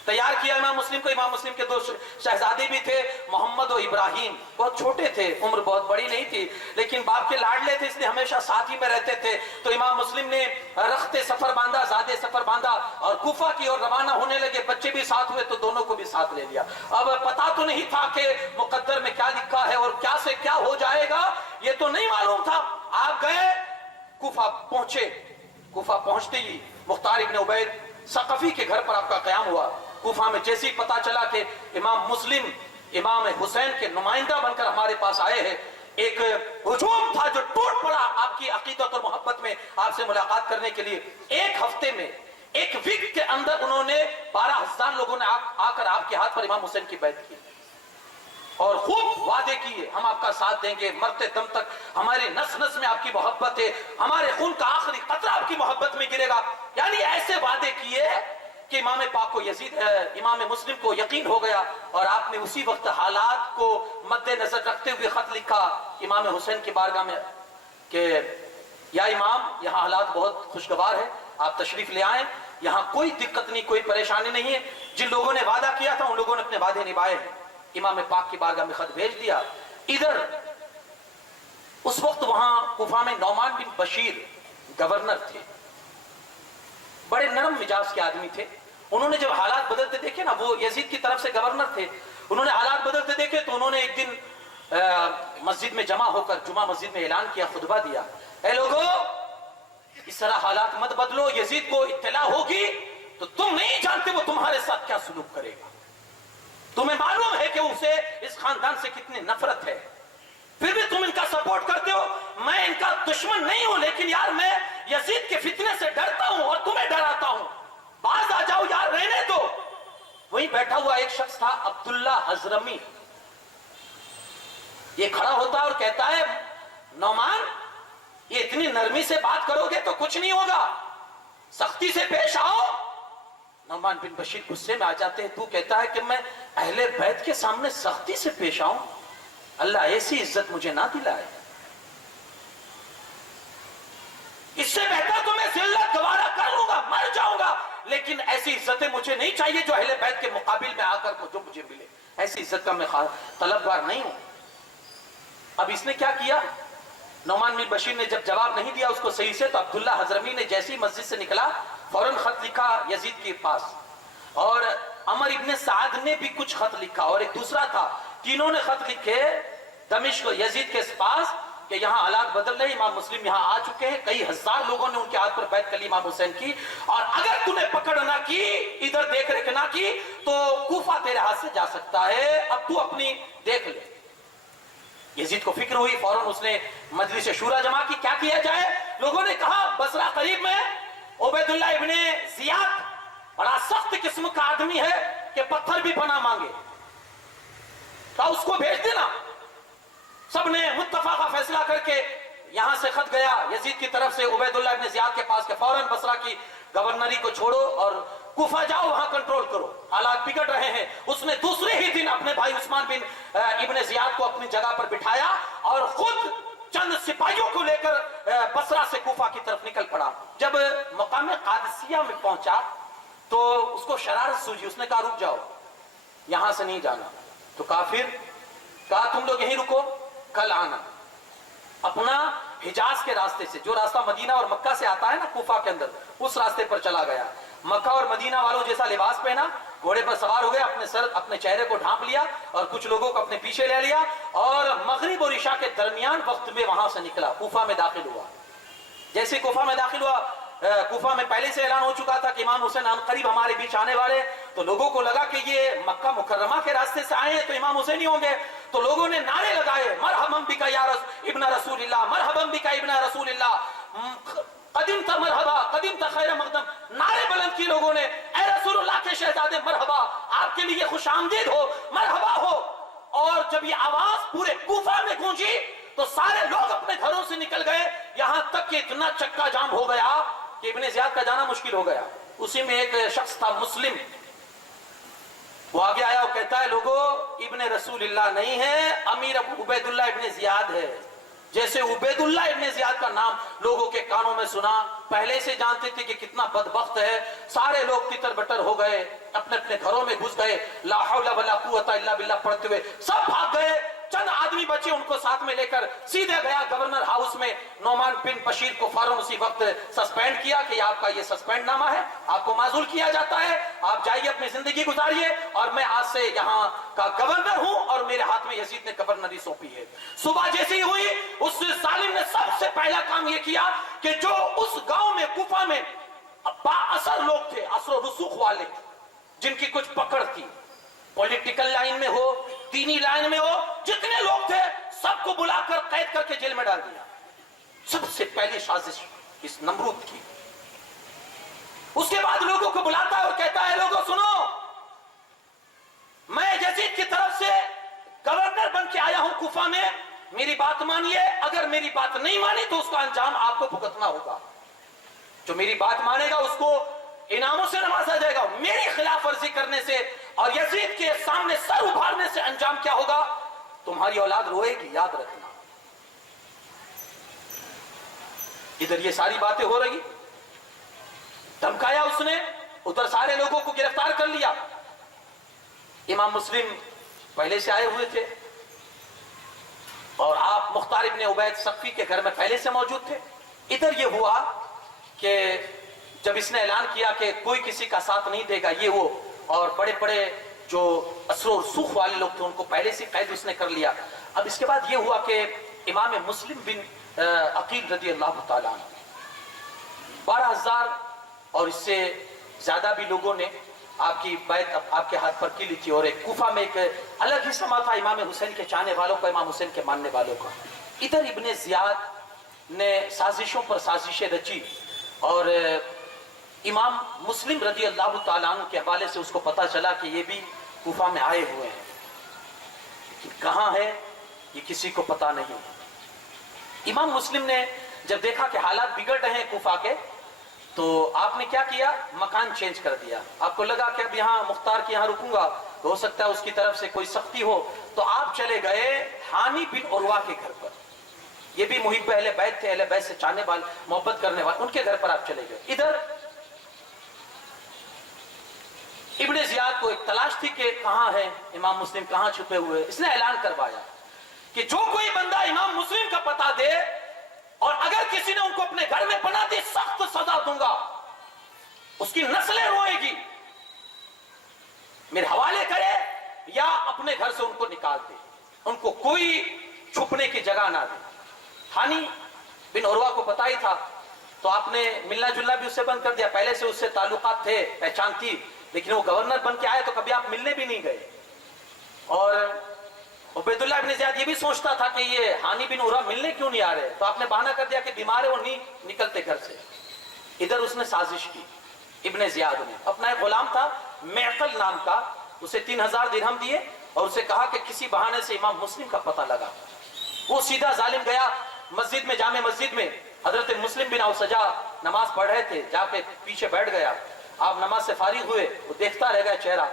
تیار کیا امام مسلم کو، امام مسلم کے دو شہزادے بھی تھے، محمد و ابراہیم، بہت چھوٹے تھے، عمر بہت بڑی نہیں تھی، لیکن باپ کے لاڈلے تھے اس لیے ہمیشہ ساتھ ہی میں رہتے تھے۔ تو امام مسلم نے رخت سفر باندھا، زادے سفر باندھا اور کوفہ کی اور روانہ ہونے لگے، بچے بھی ساتھ ہوئے تو دونوں کو بھی ساتھ لے لیا۔ اب پتا تو نہیں تھا کہ مقدر میں کیا لکھا ہے اور کیا سے کیا ہو جائے گا، یہ تو نہیں معلوم تھا۔ آپ گئے، کوفہ پہنچے، کوفہ پہنچتے ہی مختار ابن عبید ثقفی کے گھر پر آپ کا قیام ہوا۔ کوفہ میں جیسے ہی پتا چلا کہ امام مسلم امام حسین کے نمائندہ بن کر ہمارے پاس آئے ہیں، ایک ہجوم تھا جو ٹوٹ پڑا آپ کی عقیدت اور محبت میں آپ سے ملاقات کرنے کے لیے۔ ایک ہفتے میں، ایک ویک کے اندر انہوں نے 12,000 لوگوں نے آ کر آپ کے ہاتھ پر امام حسین کی بیعت کی اور خوب وعدے کیے ہم آپ کا ساتھ دیں گے مرتے دم تک، ہمارے نس نس میں آپ کی محبت ہے، ہمارے خون کا آخری قطرہ آپ کی محبت میں گرے گا، یعنی ایسے وعدے کیے کہ امام پاک کو امام مسلم کو یقین ہو گیا، اور آپ نے اسی وقت حالات کو مد نظر رکھتے ہوئے خط لکھا امام حسین کی بارگاہ میں کہ یا امام یہاں حالات بہت خوشگوار ہے، آپ تشریف لے آئیں، یہاں کوئی دقت نہیں، کوئی پریشانی نہیں ہے، جن لوگوں نے وعدہ کیا تھا ان لوگوں نے اپنے وعدے نبھائے ہیں۔ امام پاک کی بارگاہ میں خط بھیج دیا۔ ادھر اس وقت وہاں کوفہ میں نعمان بن بشیر گورنر تھے، بڑے نرم مزاج کے آدمی تھے، انہوں نے جب حالات بدلتے دیکھے نا، وہ یزید کی طرف سے گورنر تھے، انہوں نے حالات بدلتے دیکھے تو انہوں نے ایک دن مسجد میں جمع ہو کر جمعہ مسجد میں اعلان کیا، خطبہ دیا، اے لوگو اس طرح حالات مت بدلو، یزید کو اطلاع ہوگی تو تم نہیں جانتے وہ تمہارے ساتھ کیا سلوک کرے گا، تمہیں معلوم ہے کہ اسے اس خاندان سے کتنی نفرت ہے، پھر بھی تم ان کا سپورٹ کرتے ہو، میں ان کا دشمن نہیں ہوں لیکن یار میں یزید کے فتنے سے ڈرتا ہوں اور تمہیں ڈراتا ہوں، باز آ جاؤ یار، رہنے دو۔ وہیں بیٹھا ہوا ایک شخص تھا عبداللہ حضرمی، یہ کھڑا ہوتا ہے اور کہتا ہے نعمان یہ اتنی نرمی سے بات کرو گے تو کچھ نہیں ہوگا، سختی سے پیش آؤ۔ نعمان بن بشیر غصے میں آ جاتے ہیں، تو کہتا ہے کہ میں اہل بیت کے سامنے سختی سے پیش آؤں، اللہ ایسی عزت مجھے نہ دلائے، اس سے بہتر تو میں ذلت گوارا کر لوں گا، مر جاؤں گا، لیکن ایسی عزتیں مجھے نہیں چاہیے جو اہل بیت کے مقابل میں آ کر جو مجھے ملے، ایسی عزت کا میں طلبگار نہیں ہوں۔ اب اس نے کیا کیا، نعمان بن بشیر نے جب جواب نہیں دیا اس کو صحیح سے، تو عبداللہ حضرمی نے جیسی مسجد سے نکلا فوراً خط لکھا یزید کے پاس، اور عمر ابن سعد نے بھی کچھ خط لکھا اور ایک دوسرا تھا، تینوں نے خط لکھے دمشق یزید کے پاس کہ یہاں حالات بدل رہے، امام مسلم یہاں آ چکے ہیں، کئی ہزار لوگوں نے ان کے ہاتھ پر بیعت کر لی امام حسین کی، اور اگر تو نے پکڑ نہ کی، ادھر دیکھ ریکھ نہ کی تو کوفہ تیرے ہاتھ سے جا سکتا ہے، اب تو اپنی دیکھ لے۔ یزید کو فکر ہوئی، فوراً اس نے مجلس شورا جمع کی، کیا کیا جائے؟ لوگوں نے کہا بصرہ قریب میں عبید اللہ ابن زیاد بڑا سخت قسم کا آدمی ہے کہ پتھر بھی پناہ مانگے، کہا اس کو بھیج دینا۔ سب نے متفقہ فیصلہ کر کے یہاں سے خط گیا یزید کی طرف سے عبید اللہ ابن زیاد کے پاس کہ فوراً بصرہ کی گورنری کو چھوڑو اور کوفہ جاؤ، وہاں کنٹرول کرو، حالات بگڑ رہے ہیں۔ اس نے دوسرے ہی دن اپنے بھائی عثمان بن ابن زیاد کو اپنی جگہ پر بٹھایا اور خود چند سپاہیوں کو لے کر بصرہ سے کوفہ کی طرف نکل پڑا۔ جب مقام قادسیہ میں پہنچا تو اس کو شرارت سوجی، اس نے کہا رک جاؤ، یہاں سے نہیں جانا، تو کافر کہا تم لوگ یہیں رکو، کل آنا. اپنا حجاز کے راستے سے، جو راستہ مدینہ اور مکہ سے آتا ہے نا کوفہ کے اندر، اس راستے پر چلا گیا. مکہ اور مدینہ والوں جیسا لباس پہنا، گھوڑے پر سوار ہو گئے، اپنے سر اپنے چہرے کو ڈھانپ لیا اور کچھ لوگوں کو اپنے پیچھے لے لیا اور مغرب اور عشاء کے درمیان وقت میں وہاں سے نکلا، کوفہ میں داخل ہوا. جیسے کوفہ میں داخل ہوا، کوفہ میں پہلے سے اعلان ہو چکا تھا کہ امام حسین قریب ہمارے بیچ آنے والے، تو لوگوں کو لگا کہ یہ مکہ مکرمہ کے راستے سے آئے ہیں تو امام حسین ہی ہوں گے. تو لوگوں نے نعرے لگائے، مرحبا بک یا ابن رسول اللہ، مرحبا بک ابن رسول اللہ، قدمت مرحبا، قدمت خیر مقدم. نعرے بلند کی لوگوں نے، اے رسول اللہ کے شہزادے مرحبا، آپ کے لیے خوش آمدید ہو، مرحبا ہو. اور جب یہ آواز پورے کوفہ میں گونجی تو سارے لوگ اپنے گھروں سے نکل گئے، یہاں تک کہ اتنا چکا جام ہو گیا کہ ابن زیاد کا جانا مشکل ہو گیا. اسی میں ایک شخص تھا مسلم، وہ آگے آیا اور کہتا ہے لوگوں ابن رسول اللہ نہیں ہے، امیر عبید اللہ ابن زیاد ہے. جیسے عبید اللہ ابن زیاد کا نام لوگوں کے کانوں میں سنا، پہلے سے جانتے تھے کہ کتنا بدبخت ہے. سارے لوگ تتر بٹر ہو گئے، اپنے اپنے گھروں میں گھس گئے، لا حول ولا قوت الا باللہ پڑھتے ہوئے سب بھاگ گئے. چند آدمی بچے، ان کو ساتھ میں لے کر سیدھے گیا گورنر ہاؤس میں. نعمان بن بشیر کو فوراً اسی وقت سسپینڈ کیا کہ آپ کا یہ سسپینڈ نامہ ہے، آپ کو معزول کیا جاتا ہے، آپ جائیے اپنی زندگی گزاریے، اور میں آج سے یہاں کا گورنر ہوں اور میرے ہاتھ میں یزید نے گورنری سونپی ہے. صبح جیسی ہی ہوئی، اس ظالم نے سب سے پہلا کام یہ کیا کہ جو اس گاؤں میں کوفہ میں با اثر لوگ تھے، اثر و رسوخ والے، جن کی کچھ پکڑ تھی، پولیٹیکل لائن میں ہو، دینی لائن میں ہو، جتنے لوگ تھے سب کو بلا کر قید کر کے جیل میں ڈال دیا. سب سے پہلی سازش اس نمرود کی. اس کے بعد لوگوں کو بلاتا ہے اور کہتا ہے لوگوں سنو، میں یزید کی طرف سے گورنر بن کے آیا ہوں کوفہ میں، میری بات مانیے، اگر میری بات نہیں مانی تو اس کا انجام آپ کو بھگتنا ہوگا. جو میری بات مانے گا اس کو انعاموں سے نوازا جائے گا. میری خلاف ورزی کرنے سے اور یزید کے سامنے سر ابھارنے سے انجام کیا ہوگا؟ تمہاری اولاد روئے گی، یاد رکھنا. ادھر یہ ساری باتیں ہو رہی، دھمکایا اس نے، ادھر سارے لوگوں کو گرفتار کر لیا. امام مسلم پہلے سے آئے ہوئے تھے اور آپ مختار ابن عبید ثقفی کے گھر میں پہلے سے موجود تھے. ادھر یہ ہوا کہ جب اس نے اعلان کیا کہ کوئی کسی کا ساتھ نہیں دے گا، یہ وہ، اور بڑے بڑے جو اثر و رسوخ والے لوگ تھے ان کو پہلے سے قید اس نے کر لیا. اب اس کے بعد یہ ہوا کہ امام مسلم بن عقیل رضی اللہ تعالیٰ عنہ 12,000 اور اس سے زیادہ بھی لوگوں نے آپ کی بیعت آپ کے ہاتھ پر کی لی تھی. اور ایک کوفہ میں ایک الگ ہی سما تھا امام حسین کے چاہنے والوں کا، امام حسین کے ماننے والوں کا. ادھر ابن زیاد نے سازشوں پر سازشیں رچی اور امام مسلم رضی اللہ تعالیٰ عنہ کے حوالے سے اس کو پتا چلا کہ یہ بھی کوفہ میں آئے ہوئے ہیں، لیکن کہاں ہے یہ کسی کو پتا نہیں. امام مسلم نے جب دیکھا کہ حالات بگڑ رہے ہیں کوفہ کے، تو آپ نے کیا کیا؟ مکان چینج کر دیا. آپ کو لگا کہ اب یہاں مختار کے یہاں رکوں گا تو ہو سکتا ہے اس کی طرف سے کوئی سختی ہو، تو آپ چلے گئے حانی بن عروہ کے گھر پر. یہ بھی محب اہل بیت تھے، اہل بیت سے چاہنے والے، محبت کرنے والے، ان کے گھر پر آپ چلے گئے. ادھر ابن زیاد کو ایک تلاش تھی کہ کہاں ہے امام مسلم، کہاں چھپے ہوئے. اس نے اعلان کروایا کہ جو کوئی بندہ امام مسلم کا پتہ دے اور اگر کسی نے ان کو اپنے گھر میں پناہ دی، سخت سزا دوں گا، اس کی نسلیں روئے گی، میرے حوالے کرے یا اپنے گھر سے ان کو نکال دے، ان کو کوئی چھپنے کی جگہ نہ دے. حانی بن عروہ کو پتا ہی تھا تو آپ نے ملنا جلنا بھی اس سے بند کر دیا. پہلے سے اس سے تعلقات تھے، پہچان تھی، لیکن وہ گورنر بن کے آئے تو کبھی آپ ملنے بھی نہیں گئے. اور عبید اللہ بن زیاد یہ بھی سوچتا تھا کہ یہ حانی بن عروہ ملنے کیوں نہیں آ رہے، تو آپ نے بہانہ کر دیا کہ بیمار ہے، وہ نہیں نکلتے گھر سے. ادھر اس نے سازش کی، ابن زیاد نے اپنا ایک غلام تھا معقل نام کا، اسے 3,000 درہم دیے اور اسے کہا کہ کسی بہانے سے امام مسلم کا پتہ لگا. وہ سیدھا ظالم گیا مسجد میں، جامع مسجد میں حضرت مسلم بن اوسجا نماز پڑھ رہے تھے، جا کے پیچھے بیٹھ گیا. آپ نماز سے فارغ ہوئے، وہ دیکھتا رہ گیا چہرہ.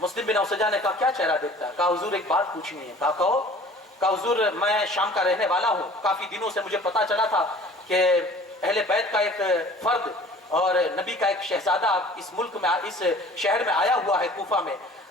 مسلم بن اوسجا نے کہا کیا چہرہ دیکھتا ہے؟ کہا حضور ایک بات پوچھنی ہے. کہا کہو. کہا حضور میں شام کا رہنے والا ہوں، کافی دنوں سے مجھے پتا چلا تھا کہ اہل بیت کا ایک فرد اور نبی کا ایک شہزادہ اس ملک میں، اس شہر میں آیا ہوا ہے کوفہ میں.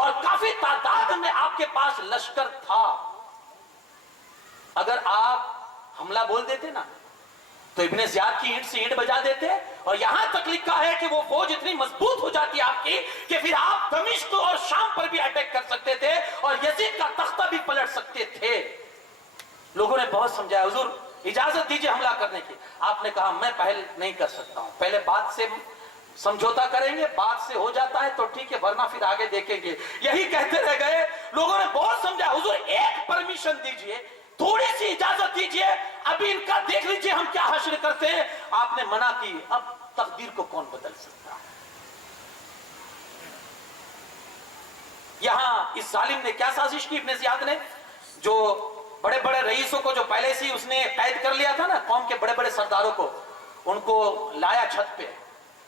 اور کافی تعداد میں آپ کے پاس لشکر تھا. اگر آپ حملہ بول دیتے نا تو ابن زیاد کی اینٹ سے اینٹ بجا دیتے, اور یہاں تک لکھا ہے کہ وہ فوج اتنی مضبوط ہو جاتی آپ کی کہ پھر آپ دمشق اور شام پر بھی اٹیک کر سکتے تھے اور یزید کا تختہ بھی پلٹ سکتے تھے. لوگوں نے بہت سمجھایا, حضور اجازت دیجئے حملہ کرنے کی. آپ نے کہا میں پہل نہیں کر سکتا ہوں, پہلے بات سے سمجھوتا کریں گے, بات سے ہو جاتا ہے تو ٹھیک ہے, ورنہ پھر آگے دیکھیں گے. یہی کہتے رہ گئے. لوگوں نے بہت سمجھایا, حضور ایک پرمیشن دیجئے, تھوڑی سی اجازت دیجئے, ابھی ان کا دیکھ لیجئے ہم کیا حشر کرتے ہیں. آپ نے منع کی. اب تقدیر کو کون بدل سکتا ہے؟ یہاں اس ظالم نے کیا سازش کی ابن زیاد نے, جو بڑے بڑے رئیسوں کو جو پہلے سے اس نے قید کر لیا تھا نا, قوم کے بڑے بڑے سرداروں کو, ان کو لایا چھت پہ,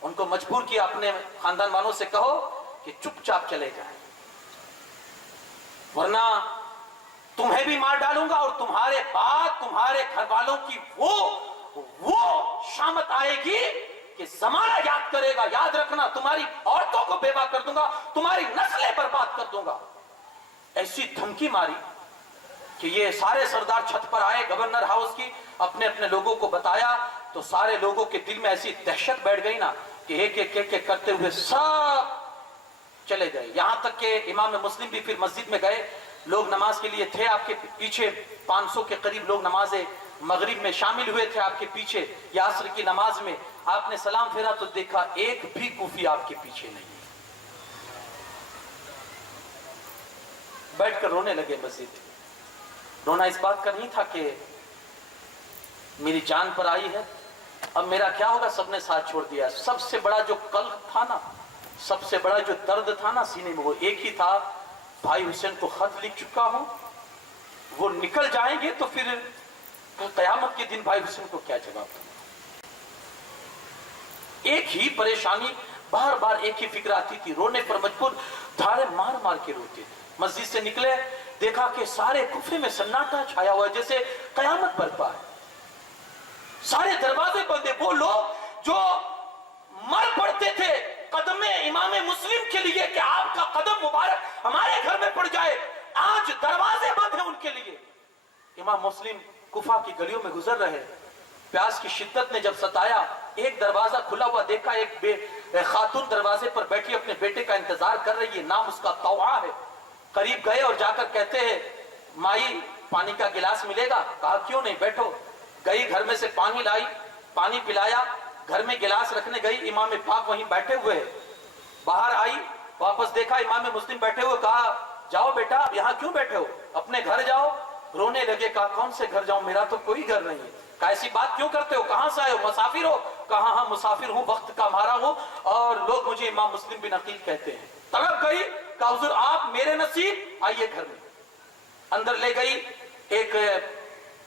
ان کو مجبور کیا اپنے خاندان والوں سے کہو کہ چپ چاپ چلے جائیں, ورنہ تمہیں بھی مار ڈالوں گا, اور تمہارے بعد تمہارے گھر والوں کی وہ شامت آئے گی کہ زمانہ یاد کرے گا. یاد رکھنا, تمہاری عورتوں کو بیوہ کر دوں گا, تمہاری نسلیں برباد کر دوں گا. ایسی دھمکی ماری کہ یہ سارے سردار چھت پر آئے, گورنر ہاؤس کی, اپنے اپنے لوگوں کو بتایا, تو سارے لوگوں کے دل میں ایسی دہشت بیٹھ گئی نا کہ ایک ایک ایک کرتے ہوئے سب چلے گئے. یہاں تک کہ امام مسلم بھی پھر مسجد میں گئے, لوگ نماز کے لیے تھے آپ کے پیچھے, 500 کے قریب لوگ نماز مغرب میں شامل ہوئے تھے آپ کے پیچھے. یا عصر کی نماز میں آپ نے سلام پھیرا تو دیکھا ایک بھی کوفی آپ کے پیچھے نہیں. بیٹھ کر رونے لگے مسجد. رونا اس بات کا نہیں تھا کہ میری جان پر آئی ہے, اب میرا کیا ہوگا, سب نے ساتھ چھوڑ دیا. سب سے بڑا جو قلق تھا نا, سب سے بڑا جو درد تھا نا سینے میں, وہ ایک ہی تھا, بھائی حسین کو خط لکھ چکا ہوں, وہ نکل جائیں گے تو پھر قیامت کے دن بھائی حسین کو کیا جواب دوں. ایک ہی پریشانی, بار بار ایک ہی فکر آتی تھی, رونے پر مجبور, دھاڑے مار مار کے روتے تھے. مسجد سے نکلے, دیکھا کہ سارے کوفے میں سناٹا چھایا ہوا ہے, جیسے قیامت برپا ہے. سارے دروازے بند ہیں. وہ لوگ جو مر پڑتے تھے قدم امام مسلم کے لیے کہ آپ کا قدم مبارک ہمارے گھر میں پڑ جائے, آج دروازے بند ہیں ان کے لیے. امام مسلم کوفہ کی گلیوں میں گزر رہے, پیاس کی شدت نے جب ستایا, ایک دروازہ کھلا ہوا دیکھا, ایک خاتون دروازے پر بیٹھی اپنے بیٹے کا انتظار کر رہی ہے, نام اس کا طوعہ ہے. قریب گئے اور جا کر کہتے ہیں, مائی پانی کا گلاس ملے گا؟ کہا کیوں نہیں, بیٹھو. گئی گھر میں سے پانی لائی, پانی پلایا, گھر میں گلاس رکھنے گئی, امام پاک وہیں بیٹھے ہوئے ہیں. باہر آئی, واپس دیکھا امام مسلم بیٹھے ہوئے, کہا جاؤ بیٹا, یہاں کیوں بیٹھے ہو, اپنے گھر جاؤ. رونے لگے, کہا کون سے گھر جاؤں, میرا تو کوئی گھر نہیں ہے. کہا ایسی بات کیوں کرتے ہو, کہاں سے آئے ہو, مسافر ہو؟ کہا ہاں مسافر ہوں, وقت کا مارا ہوں, اور لوگ مجھے امام مسلم بن عقیل کہتے ہیں. تڑپ گئی, کہا حضور آپ میرے نصیب, آئیے گھر میں. اندر لے گئی, ایک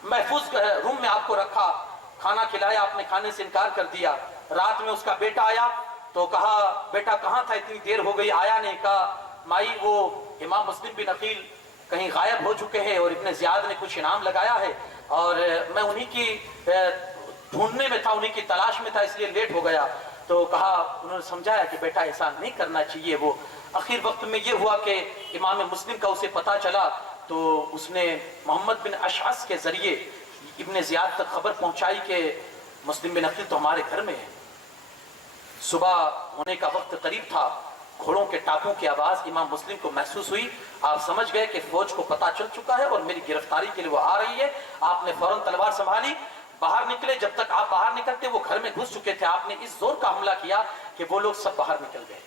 محفوظ روم میں آپ کو رکھا, کھانا کھلایا, آپ نے کھانے سے انکار کر دیا. رات میں اس کا بیٹا آیا تو کہا بیٹا کہاں تھا, اتنی دیر ہو گئی آیا نہیں. کہا مائی وہ امام مسلم بن عقیل کہیں غائب ہو چکے ہیں, اور ابن زیاد نے کچھ انعام لگایا ہے, اور میں انہی کی ڈھونڈنے میں تھا, انہی کی تلاش میں تھا, اس لیے لیٹ ہو گیا. تو کہا, انہوں نے سمجھایا کہ بیٹا ایسا نہیں کرنا چاہیے. وہ اخیر وقت میں یہ ہوا کہ امام مسلم کا اسے پتا چلا, تو اس نے محمد بن اشعث کے ذریعے ابن زیاد تک خبر پہنچائی کہ مسلم بن عقیل تو ہمارے گھر میں ہے. صبح ہونے کا وقت قریب تھا, گھوڑوں کے ٹاپوں کی آواز امام مسلم کو محسوس ہوئی. آپ سمجھ گئے کہ فوج کو پتا چل چکا ہے اور میری گرفتاری کے لیے وہ آ رہی ہے. آپ نے فوراً تلوار سنبھالی, باہر نکلے. جب تک آپ باہر نکلتے وہ گھر میں گھس چکے تھے. آپ نے اس زور کا حملہ کیا کہ وہ لوگ سب باہر نکل گئے.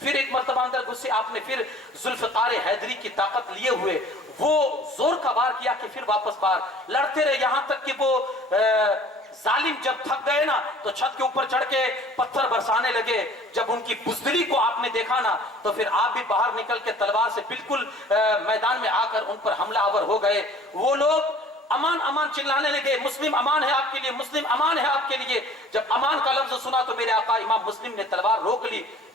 پھر ایک مرتبہ اندر گھسے, آپ نے پھر ذوالفقار حیدری کی طاقت لیے ہوئے وہ زور کا وار کیا کہ پھر واپس باہر لڑتے رہے, یہاں تک کہ وہ ظالم جب تھک گئے نا تو چھت کے اوپر چڑھ کے پتھر برسانے لگے. جب ان کی بزدلی کو آپ نے دیکھا نا تو پھر آپ بھی باہر نکل کے تلوار سے بالکل میدان میں آ کر ان پر حملہ آور ہو گئے. وہ لوگ امان امان چلانے لگے, مسلم امان ہے آپ کے لیے, مسلم امان ہے آپ کے لیے. جب امان کا لفظ سنا تو میرے آقا امام مسلم نے تلوار روک لی,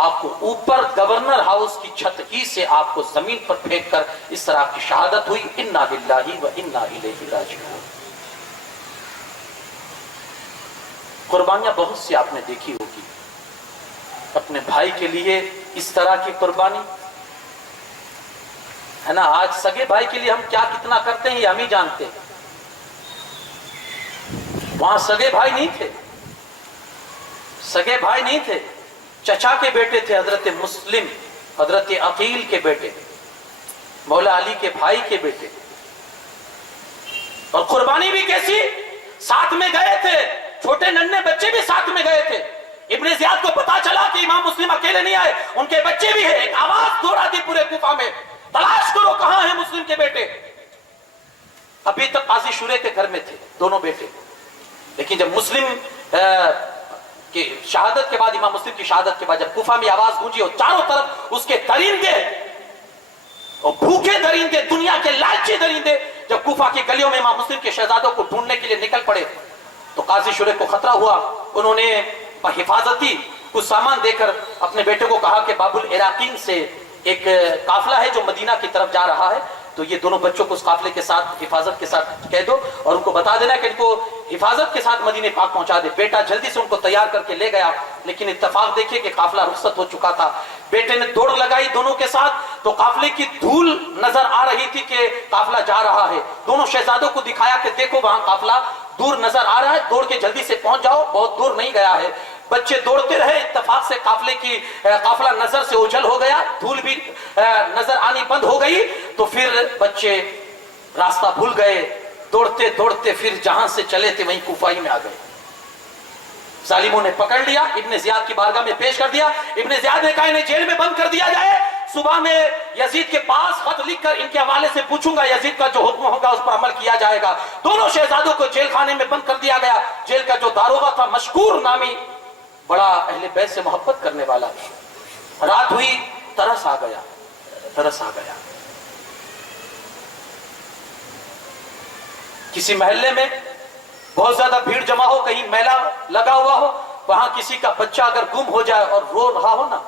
آپ کو اوپر گورنر ہاؤس کی چھت ہی سے آپ کو زمین پر پھینک کر اس طرح کی شہادت ہوئی، انا للہ و انا الیہ راجعون۔ قربانیاں بہت سی آپ نے دیکھی ہوگی، اپنے بھائی کے لیے اس طرح کی قربانی ہے نا۔ آج سگے بھائی کے لیے ہم کیا کتنا کرتے ہیں یہ ہم ہی جانتے ہیں، وہاں سگے بھائی نہیں تھے، سگے بھائی نہیں تھے، چچا کے بیٹے تھے، حضرت مسلم، حضرت عقیل کے بیٹے، مولا علی کے بھائی کے بیٹے، اور قربانی بھی کیسی، ساتھ میں گئے تھے، چھوٹے ننھے بچے بھی ساتھ میں گئے تھے۔ ابن زیاد کو پتا چلا کہ امام مسلم اکیلے نہیں آئے، ان کے بچے بھی ہیں، ایک آواز دوڑا دی پورے کوفہ میں، تلاش کرو کہاں ہیں مسلم کے بیٹے۔ ابھی تک قاضی شورے کے گھر میں تھے دونوں بیٹے، لیکن جب مسلم کی شہادت کے بعد، امام مسلم کی شہادت کے بعد جب کوفہ میں آواز گونجی اور چاروں طرف اس کے درندے اور بھوکے درندے، دنیا کے لالچی درندے جب کوفہ کی گلیوں میں امام مسلم کے شہزادوں کو ڈھونڈنے کے لیے نکل پڑے تو قاضی شورے کو خطرہ ہوا۔ انہوں نے حفاظتی کچھ سامان دے کر اپنے بیٹے کو کہا کہ باب العراقین سے ایک قافلہ ہے جو مدینہ کی طرف جا رہا ہے، تو یہ دونوں بچوں کو اس قافلے کے ساتھ حفاظت کے ساتھ کہہ دو اور ان کو بتا دینا کہ ان کو حفاظت کے ساتھ مدینہ پاک پہنچا دے۔ بیٹا جلدی سے ان کو تیار کر کے لے گیا، لیکن اتفاق دیکھیے کہ قافلہ رخصت ہو چکا تھا۔ بیٹے نے دوڑ لگائی دونوں کے ساتھ تو قافلے کی دھول نظر آ رہی تھی کہ قافلہ جا رہا ہے۔ دونوں شہزادوں کو دکھایا کہ دیکھو وہاں قافلہ دور نظر آ رہا ہے، دوڑ کے جلدی سے پہنچ جاؤ، بہت دور نہیں گیا ہے۔ بچے دوڑتے رہے، اتفاق سے قافلہ نظر سے اوجھل ہو گیا، دھول بھی نظر آنی بند ہو گئی، تو پھر بچے راستہ بھول گئے، دوڑتے دوڑتے پھر جہاں سے چلے تھے وہیں کوفہ ہی میں آ گئے۔ ظالموں نے پکڑ لیا، ابن زیاد کی بارگاہ میں پیش کر دیا۔ ابن زیاد نے کہا انہیں جیل میں بند کر دیا جائے، صبح میں یزید کے پاس خط لکھ کر ان کے حوالے سے پوچھوں گا، یزید کا جو حکم ہوگا اس پر عمل کیا جائے گا۔ دونوں شہزادوں کو جیل خانے میں بند کر دیا گیا۔ جیل کا جو داروغہ تھا، مشکور نامی، بڑا اہل بیت سے محبت کرنے والا، رات ہوئی، ترس آ گیا، ترس آ گیا۔ کسی محلے میں بہت زیادہ بھیڑ جمع ہو، کہیں میلہ لگا ہوا ہو، وہاں کسی کا بچہ اگر گم ہو جائے اور رو رہا ہو نا،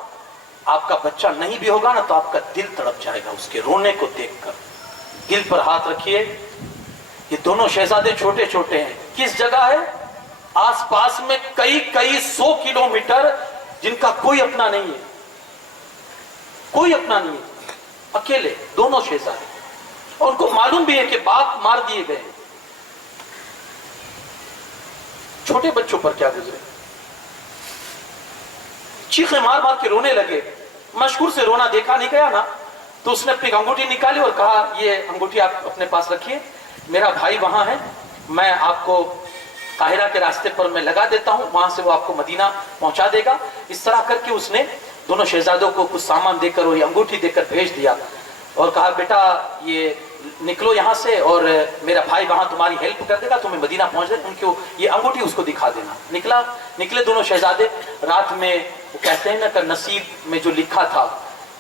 آپ کا بچہ نہیں بھی ہوگا نا تو آپ کا دل تڑپ جائے گا اس کے رونے کو دیکھ کر۔ دل پر ہاتھ رکھیے، یہ دونوں شہزادے چھوٹے چھوٹے ہیں، کس جگہ ہے؟ آس پاس میں کئی 100 کلومیٹر، جن کا کوئی اپنا نہیں ہے، کوئی اپنا نہیں ہے، اکیلے دونوں شہزادے، اور ان کو معلوم بھی ہے کہ باپ مار دیے گئے۔ چھوٹے بچوں پر کیا گزرے، چیخیں مار مار کے رونے لگے۔ مشکور سے رونا دیکھا نہیں گیا نا، تو اس نے اپنی انگوٹھی نکالی اور کہا یہ انگوٹھی آپ اپنے پاس رکھیے، میرا بھائی وہاں ہے، میں آپ کو قاہرہ کے راستے پر میں لگا دیتا ہوں، وہاں سے وہ آپ کو مدینہ پہنچا دے گا۔ اس طرح کر کے اس نے دونوں شہزادوں کو کچھ سامان دے کر اور یہ انگوٹھی دے کر بھیج دیا اور کہا بیٹا یہ نکلو یہاں سے اور میرا بھائی وہاں تمہاری ہیلپ کر دے گا، تمہیں مدینہ پہنچ دے، ان کو یہ انگوٹھی اس کو دکھا دینا۔ نکلے دونوں شہزادے، رات میں وہ کہتے ہیں نا کہ نصیب میں جو لکھا تھا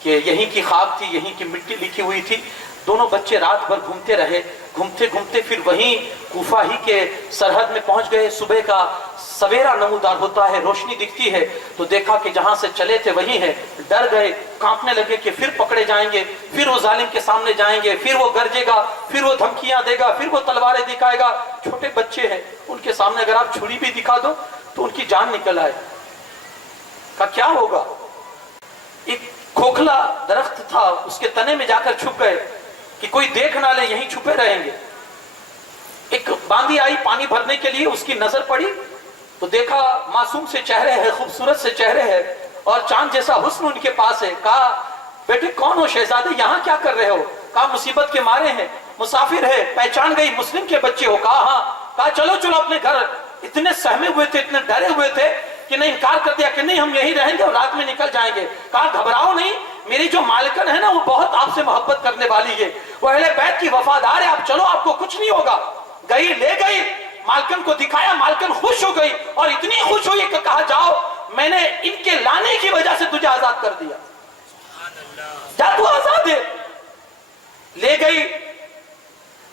کہ یہیں کی خاک تھی، یہیں کی مٹی لکھی ہوئی تھی۔ دونوں بچے رات بھر گھومتے رہے، گھومتے گھومتے پھر وہیں کوفہ ہی کے سرحد میں پہنچ گئے۔ صبح کا سویرا نمودار ہوتا ہے، روشنی دکھتی ہے، تو دیکھا کہ جہاں سے چلے تھے وہی ہے۔ ڈر گئے، کانپنے لگے کہ پھر پکڑے جائیں گے، پھر وہ ظالم کے سامنے جائیں گے، پھر وہ گرجے گا، پھر وہ دھمکیاں دے گا، پھر وہ تلواریں دکھائے گا۔ چھوٹے بچے ہیں، ان کے سامنے اگر آپ چھری بھی دکھا دو تو ان کی جان نکل آئے کا کیا ہوگا۔ ایک کھوکھلا درخت تھا، اس کے تنے میں جا کر چھپ گئے کہ کوئی دیکھ نہ لے، یہیں چھپے رہیں گے۔ ایک باندھی آئی پانی بھرنے کے لیے، اس کی نظر پڑی تو دیکھا معصوم سے چہرے ہے، خوبصورت سے چہرے ہے اور چاند جیسا حسن ان کے پاس ہے۔ کہا بیٹے کون ہو شہزادے، یہاں کیا کر رہے ہو؟ کہا مصیبت کے مارے ہیں، مسافر ہے۔ پہچان گئی مسلم کے بچے ہو؟ کہا ہاں۔ کہا چلو چلو اپنے گھر۔ اتنے سہمے ہوئے تھے، اتنے ڈرے ہوئے تھے کہ نہیں، انکار کر دیا کہ نہیں ہم یہیں رہیں گے اور رات میں نکل جائیں گے۔ کہا گھبراؤ نہیں، میری جو مالکن ہے نا وہ بہت آپ سے محبت کرنے والی ہے، وہ اہل بیت کی وفادار ہے، آپ چلو آپ کو کچھ نہیں ہوگا۔ گئی، لے گئی، مالکن کو دکھایا، مالکن خوش ہو گئی اور اتنی خوش ہوئی کہ کہا جاؤ میں نے ان کے لانے کی وجہ سے تجھے آزاد کر دیا، جا تو آزاد ہے۔ لے گئی،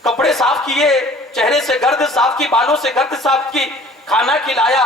کپڑے صاف کیے، چہرے سے گرد صاف کی، بالوں سے گرد صاف کی، کھانا کھلایا،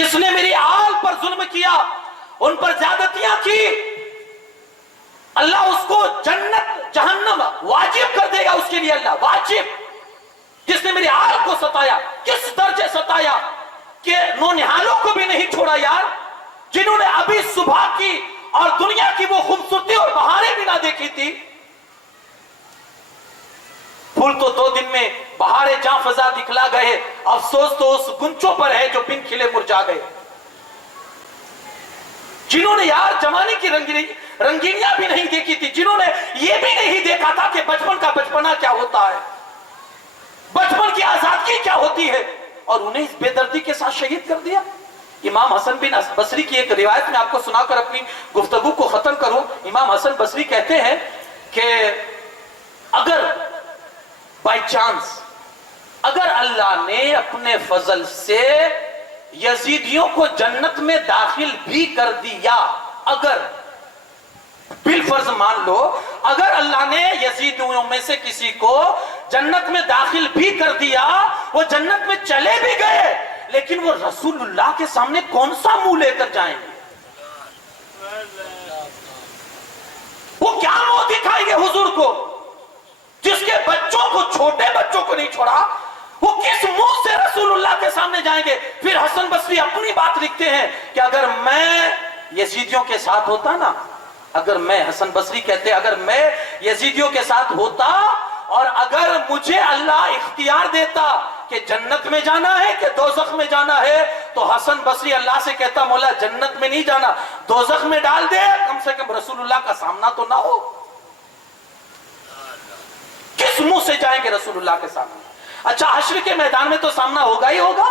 جس نے میری آل پر ظلم کیا، ان پر زیادتیاں کی، اللہ اس کو جنت جہنم واجب کر دے گا اس کے لیے، اللہ واجب۔ جس نے میری آل کو ستایا، کس درجے ستایا کہ نونہالوں کو بھی نہیں چھوڑا یار، جنہوں نے ابھی صبح کی اور دنیا کی وہ خوبصورتی اور بہاریں بھی نہ دیکھی تھی۔ پھول تو 2 دن میں بہاریں جاں فضا دکھلا گئے، افسوس تو اس گنچوں پر ہے جو بن کھلے مرجا گئے۔ جنہوں نے یار جوانی کی رنگینیاں بھی نہیں دیکھی تھی، جنہوں نے یہ بھی نہیں دیکھا تھا کہ بچپن کا بچپنا کیا ہوتا ہے، بچپن کی آزادگی کیا ہوتی ہے، اور انہیں اس بے دردی کے ساتھ شہید کر دیا۔ امام حسن بن بصری کی ایک روایت میں آپ کو سنا کر اپنی گفتگو کو ختم کروں۔ امام حسن بصری کہتے ہیں کہ اگر بائی چانس اگر اللہ نے اپنے فضل سے یزیدیوں کو جنت میں داخل بھی کر دیا، اگر بالفرض مان لو اگر اللہ نے یزیدیوں میں سے کسی کو جنت میں داخل بھی کر دیا، وہ جنت میں چلے بھی گئے، لیکن وہ رسول اللہ کے سامنے کون سا منہ لے کر جائیں گے؟ وہ کیا منہ دکھائیں گے حضور کو؟ جس کے بچوں کو، چھوٹے بچوں کو نہیں چھوڑا، وہ کس منہ سے رسول اللہ کے سامنے جائیں گے؟ پھر حسن بصری اپنی بات لکھتے ہیں کہ اگر میں یزیدیوں کے ساتھ ہوتا نا، اگر میں، حسن بصری کہتے ہیں، اگر میں یزیدیوں کے ساتھ ہوتا اور اگر مجھے اللہ اختیار دیتا کہ جنت میں جانا ہے کہ دوزخ میں جانا ہے، تو حسن بصری اللہ سے کہتا مولا جنت میں نہیں جانا، دوزخ میں ڈال دے، کم سے کم رسول اللہ کا سامنا تو نہ ہو۔ کس منہ سے جائیں گے رسول اللہ کے سامنے؟ اچھا حشر کے میدان میں تو سامنا ہوگا ہی ہوگا،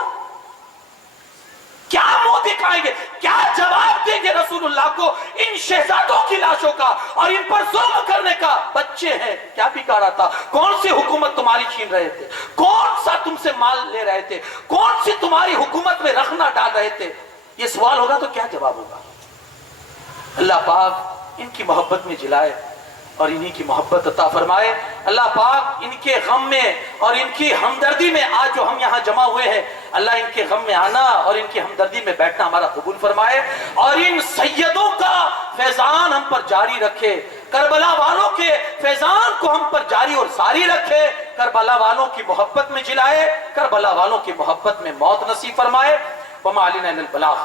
کیا منہ دکھائیں گے، کیا جواب دیں گے رسول اللہ کو ان شہزادوں کی لاشوں کا اور ان پر ظلم کرنے کا؟ بچے ہیں، کیا بگاڑا تھا؟ کون سی حکومت تمہاری چھین رہے تھے؟ کون سا تم سے مال لے رہے تھے؟ کون سی تمہاری حکومت میں رخنا ڈال رہے تھے؟ یہ سوال ہوگا تو کیا جواب ہوگا؟ اللہ پاک ان کی محبت میں جلائے اور انہی کی محبت عطا فرمائے۔ اللہ پاک ان کے غم میں اور ان کی ہمدردی میں، آج جو ہم یہاں جمع ہوئے ہیں، اللہ ان کے غم میں آنا اور ان کی ہمدردی میں بیٹھنا ہمارا قبول فرمائے، اور ان سیدوں کا فیضان ہم پر جاری رکھے، کربلا والوں کے فیضان کو ہم پر جاری اور ساری رکھے، کربلا والوں کی محبت میں جلائے، کربلا والوں کی محبت میں موت نصیب فرمائے۔ وما علینا الا البلاغ۔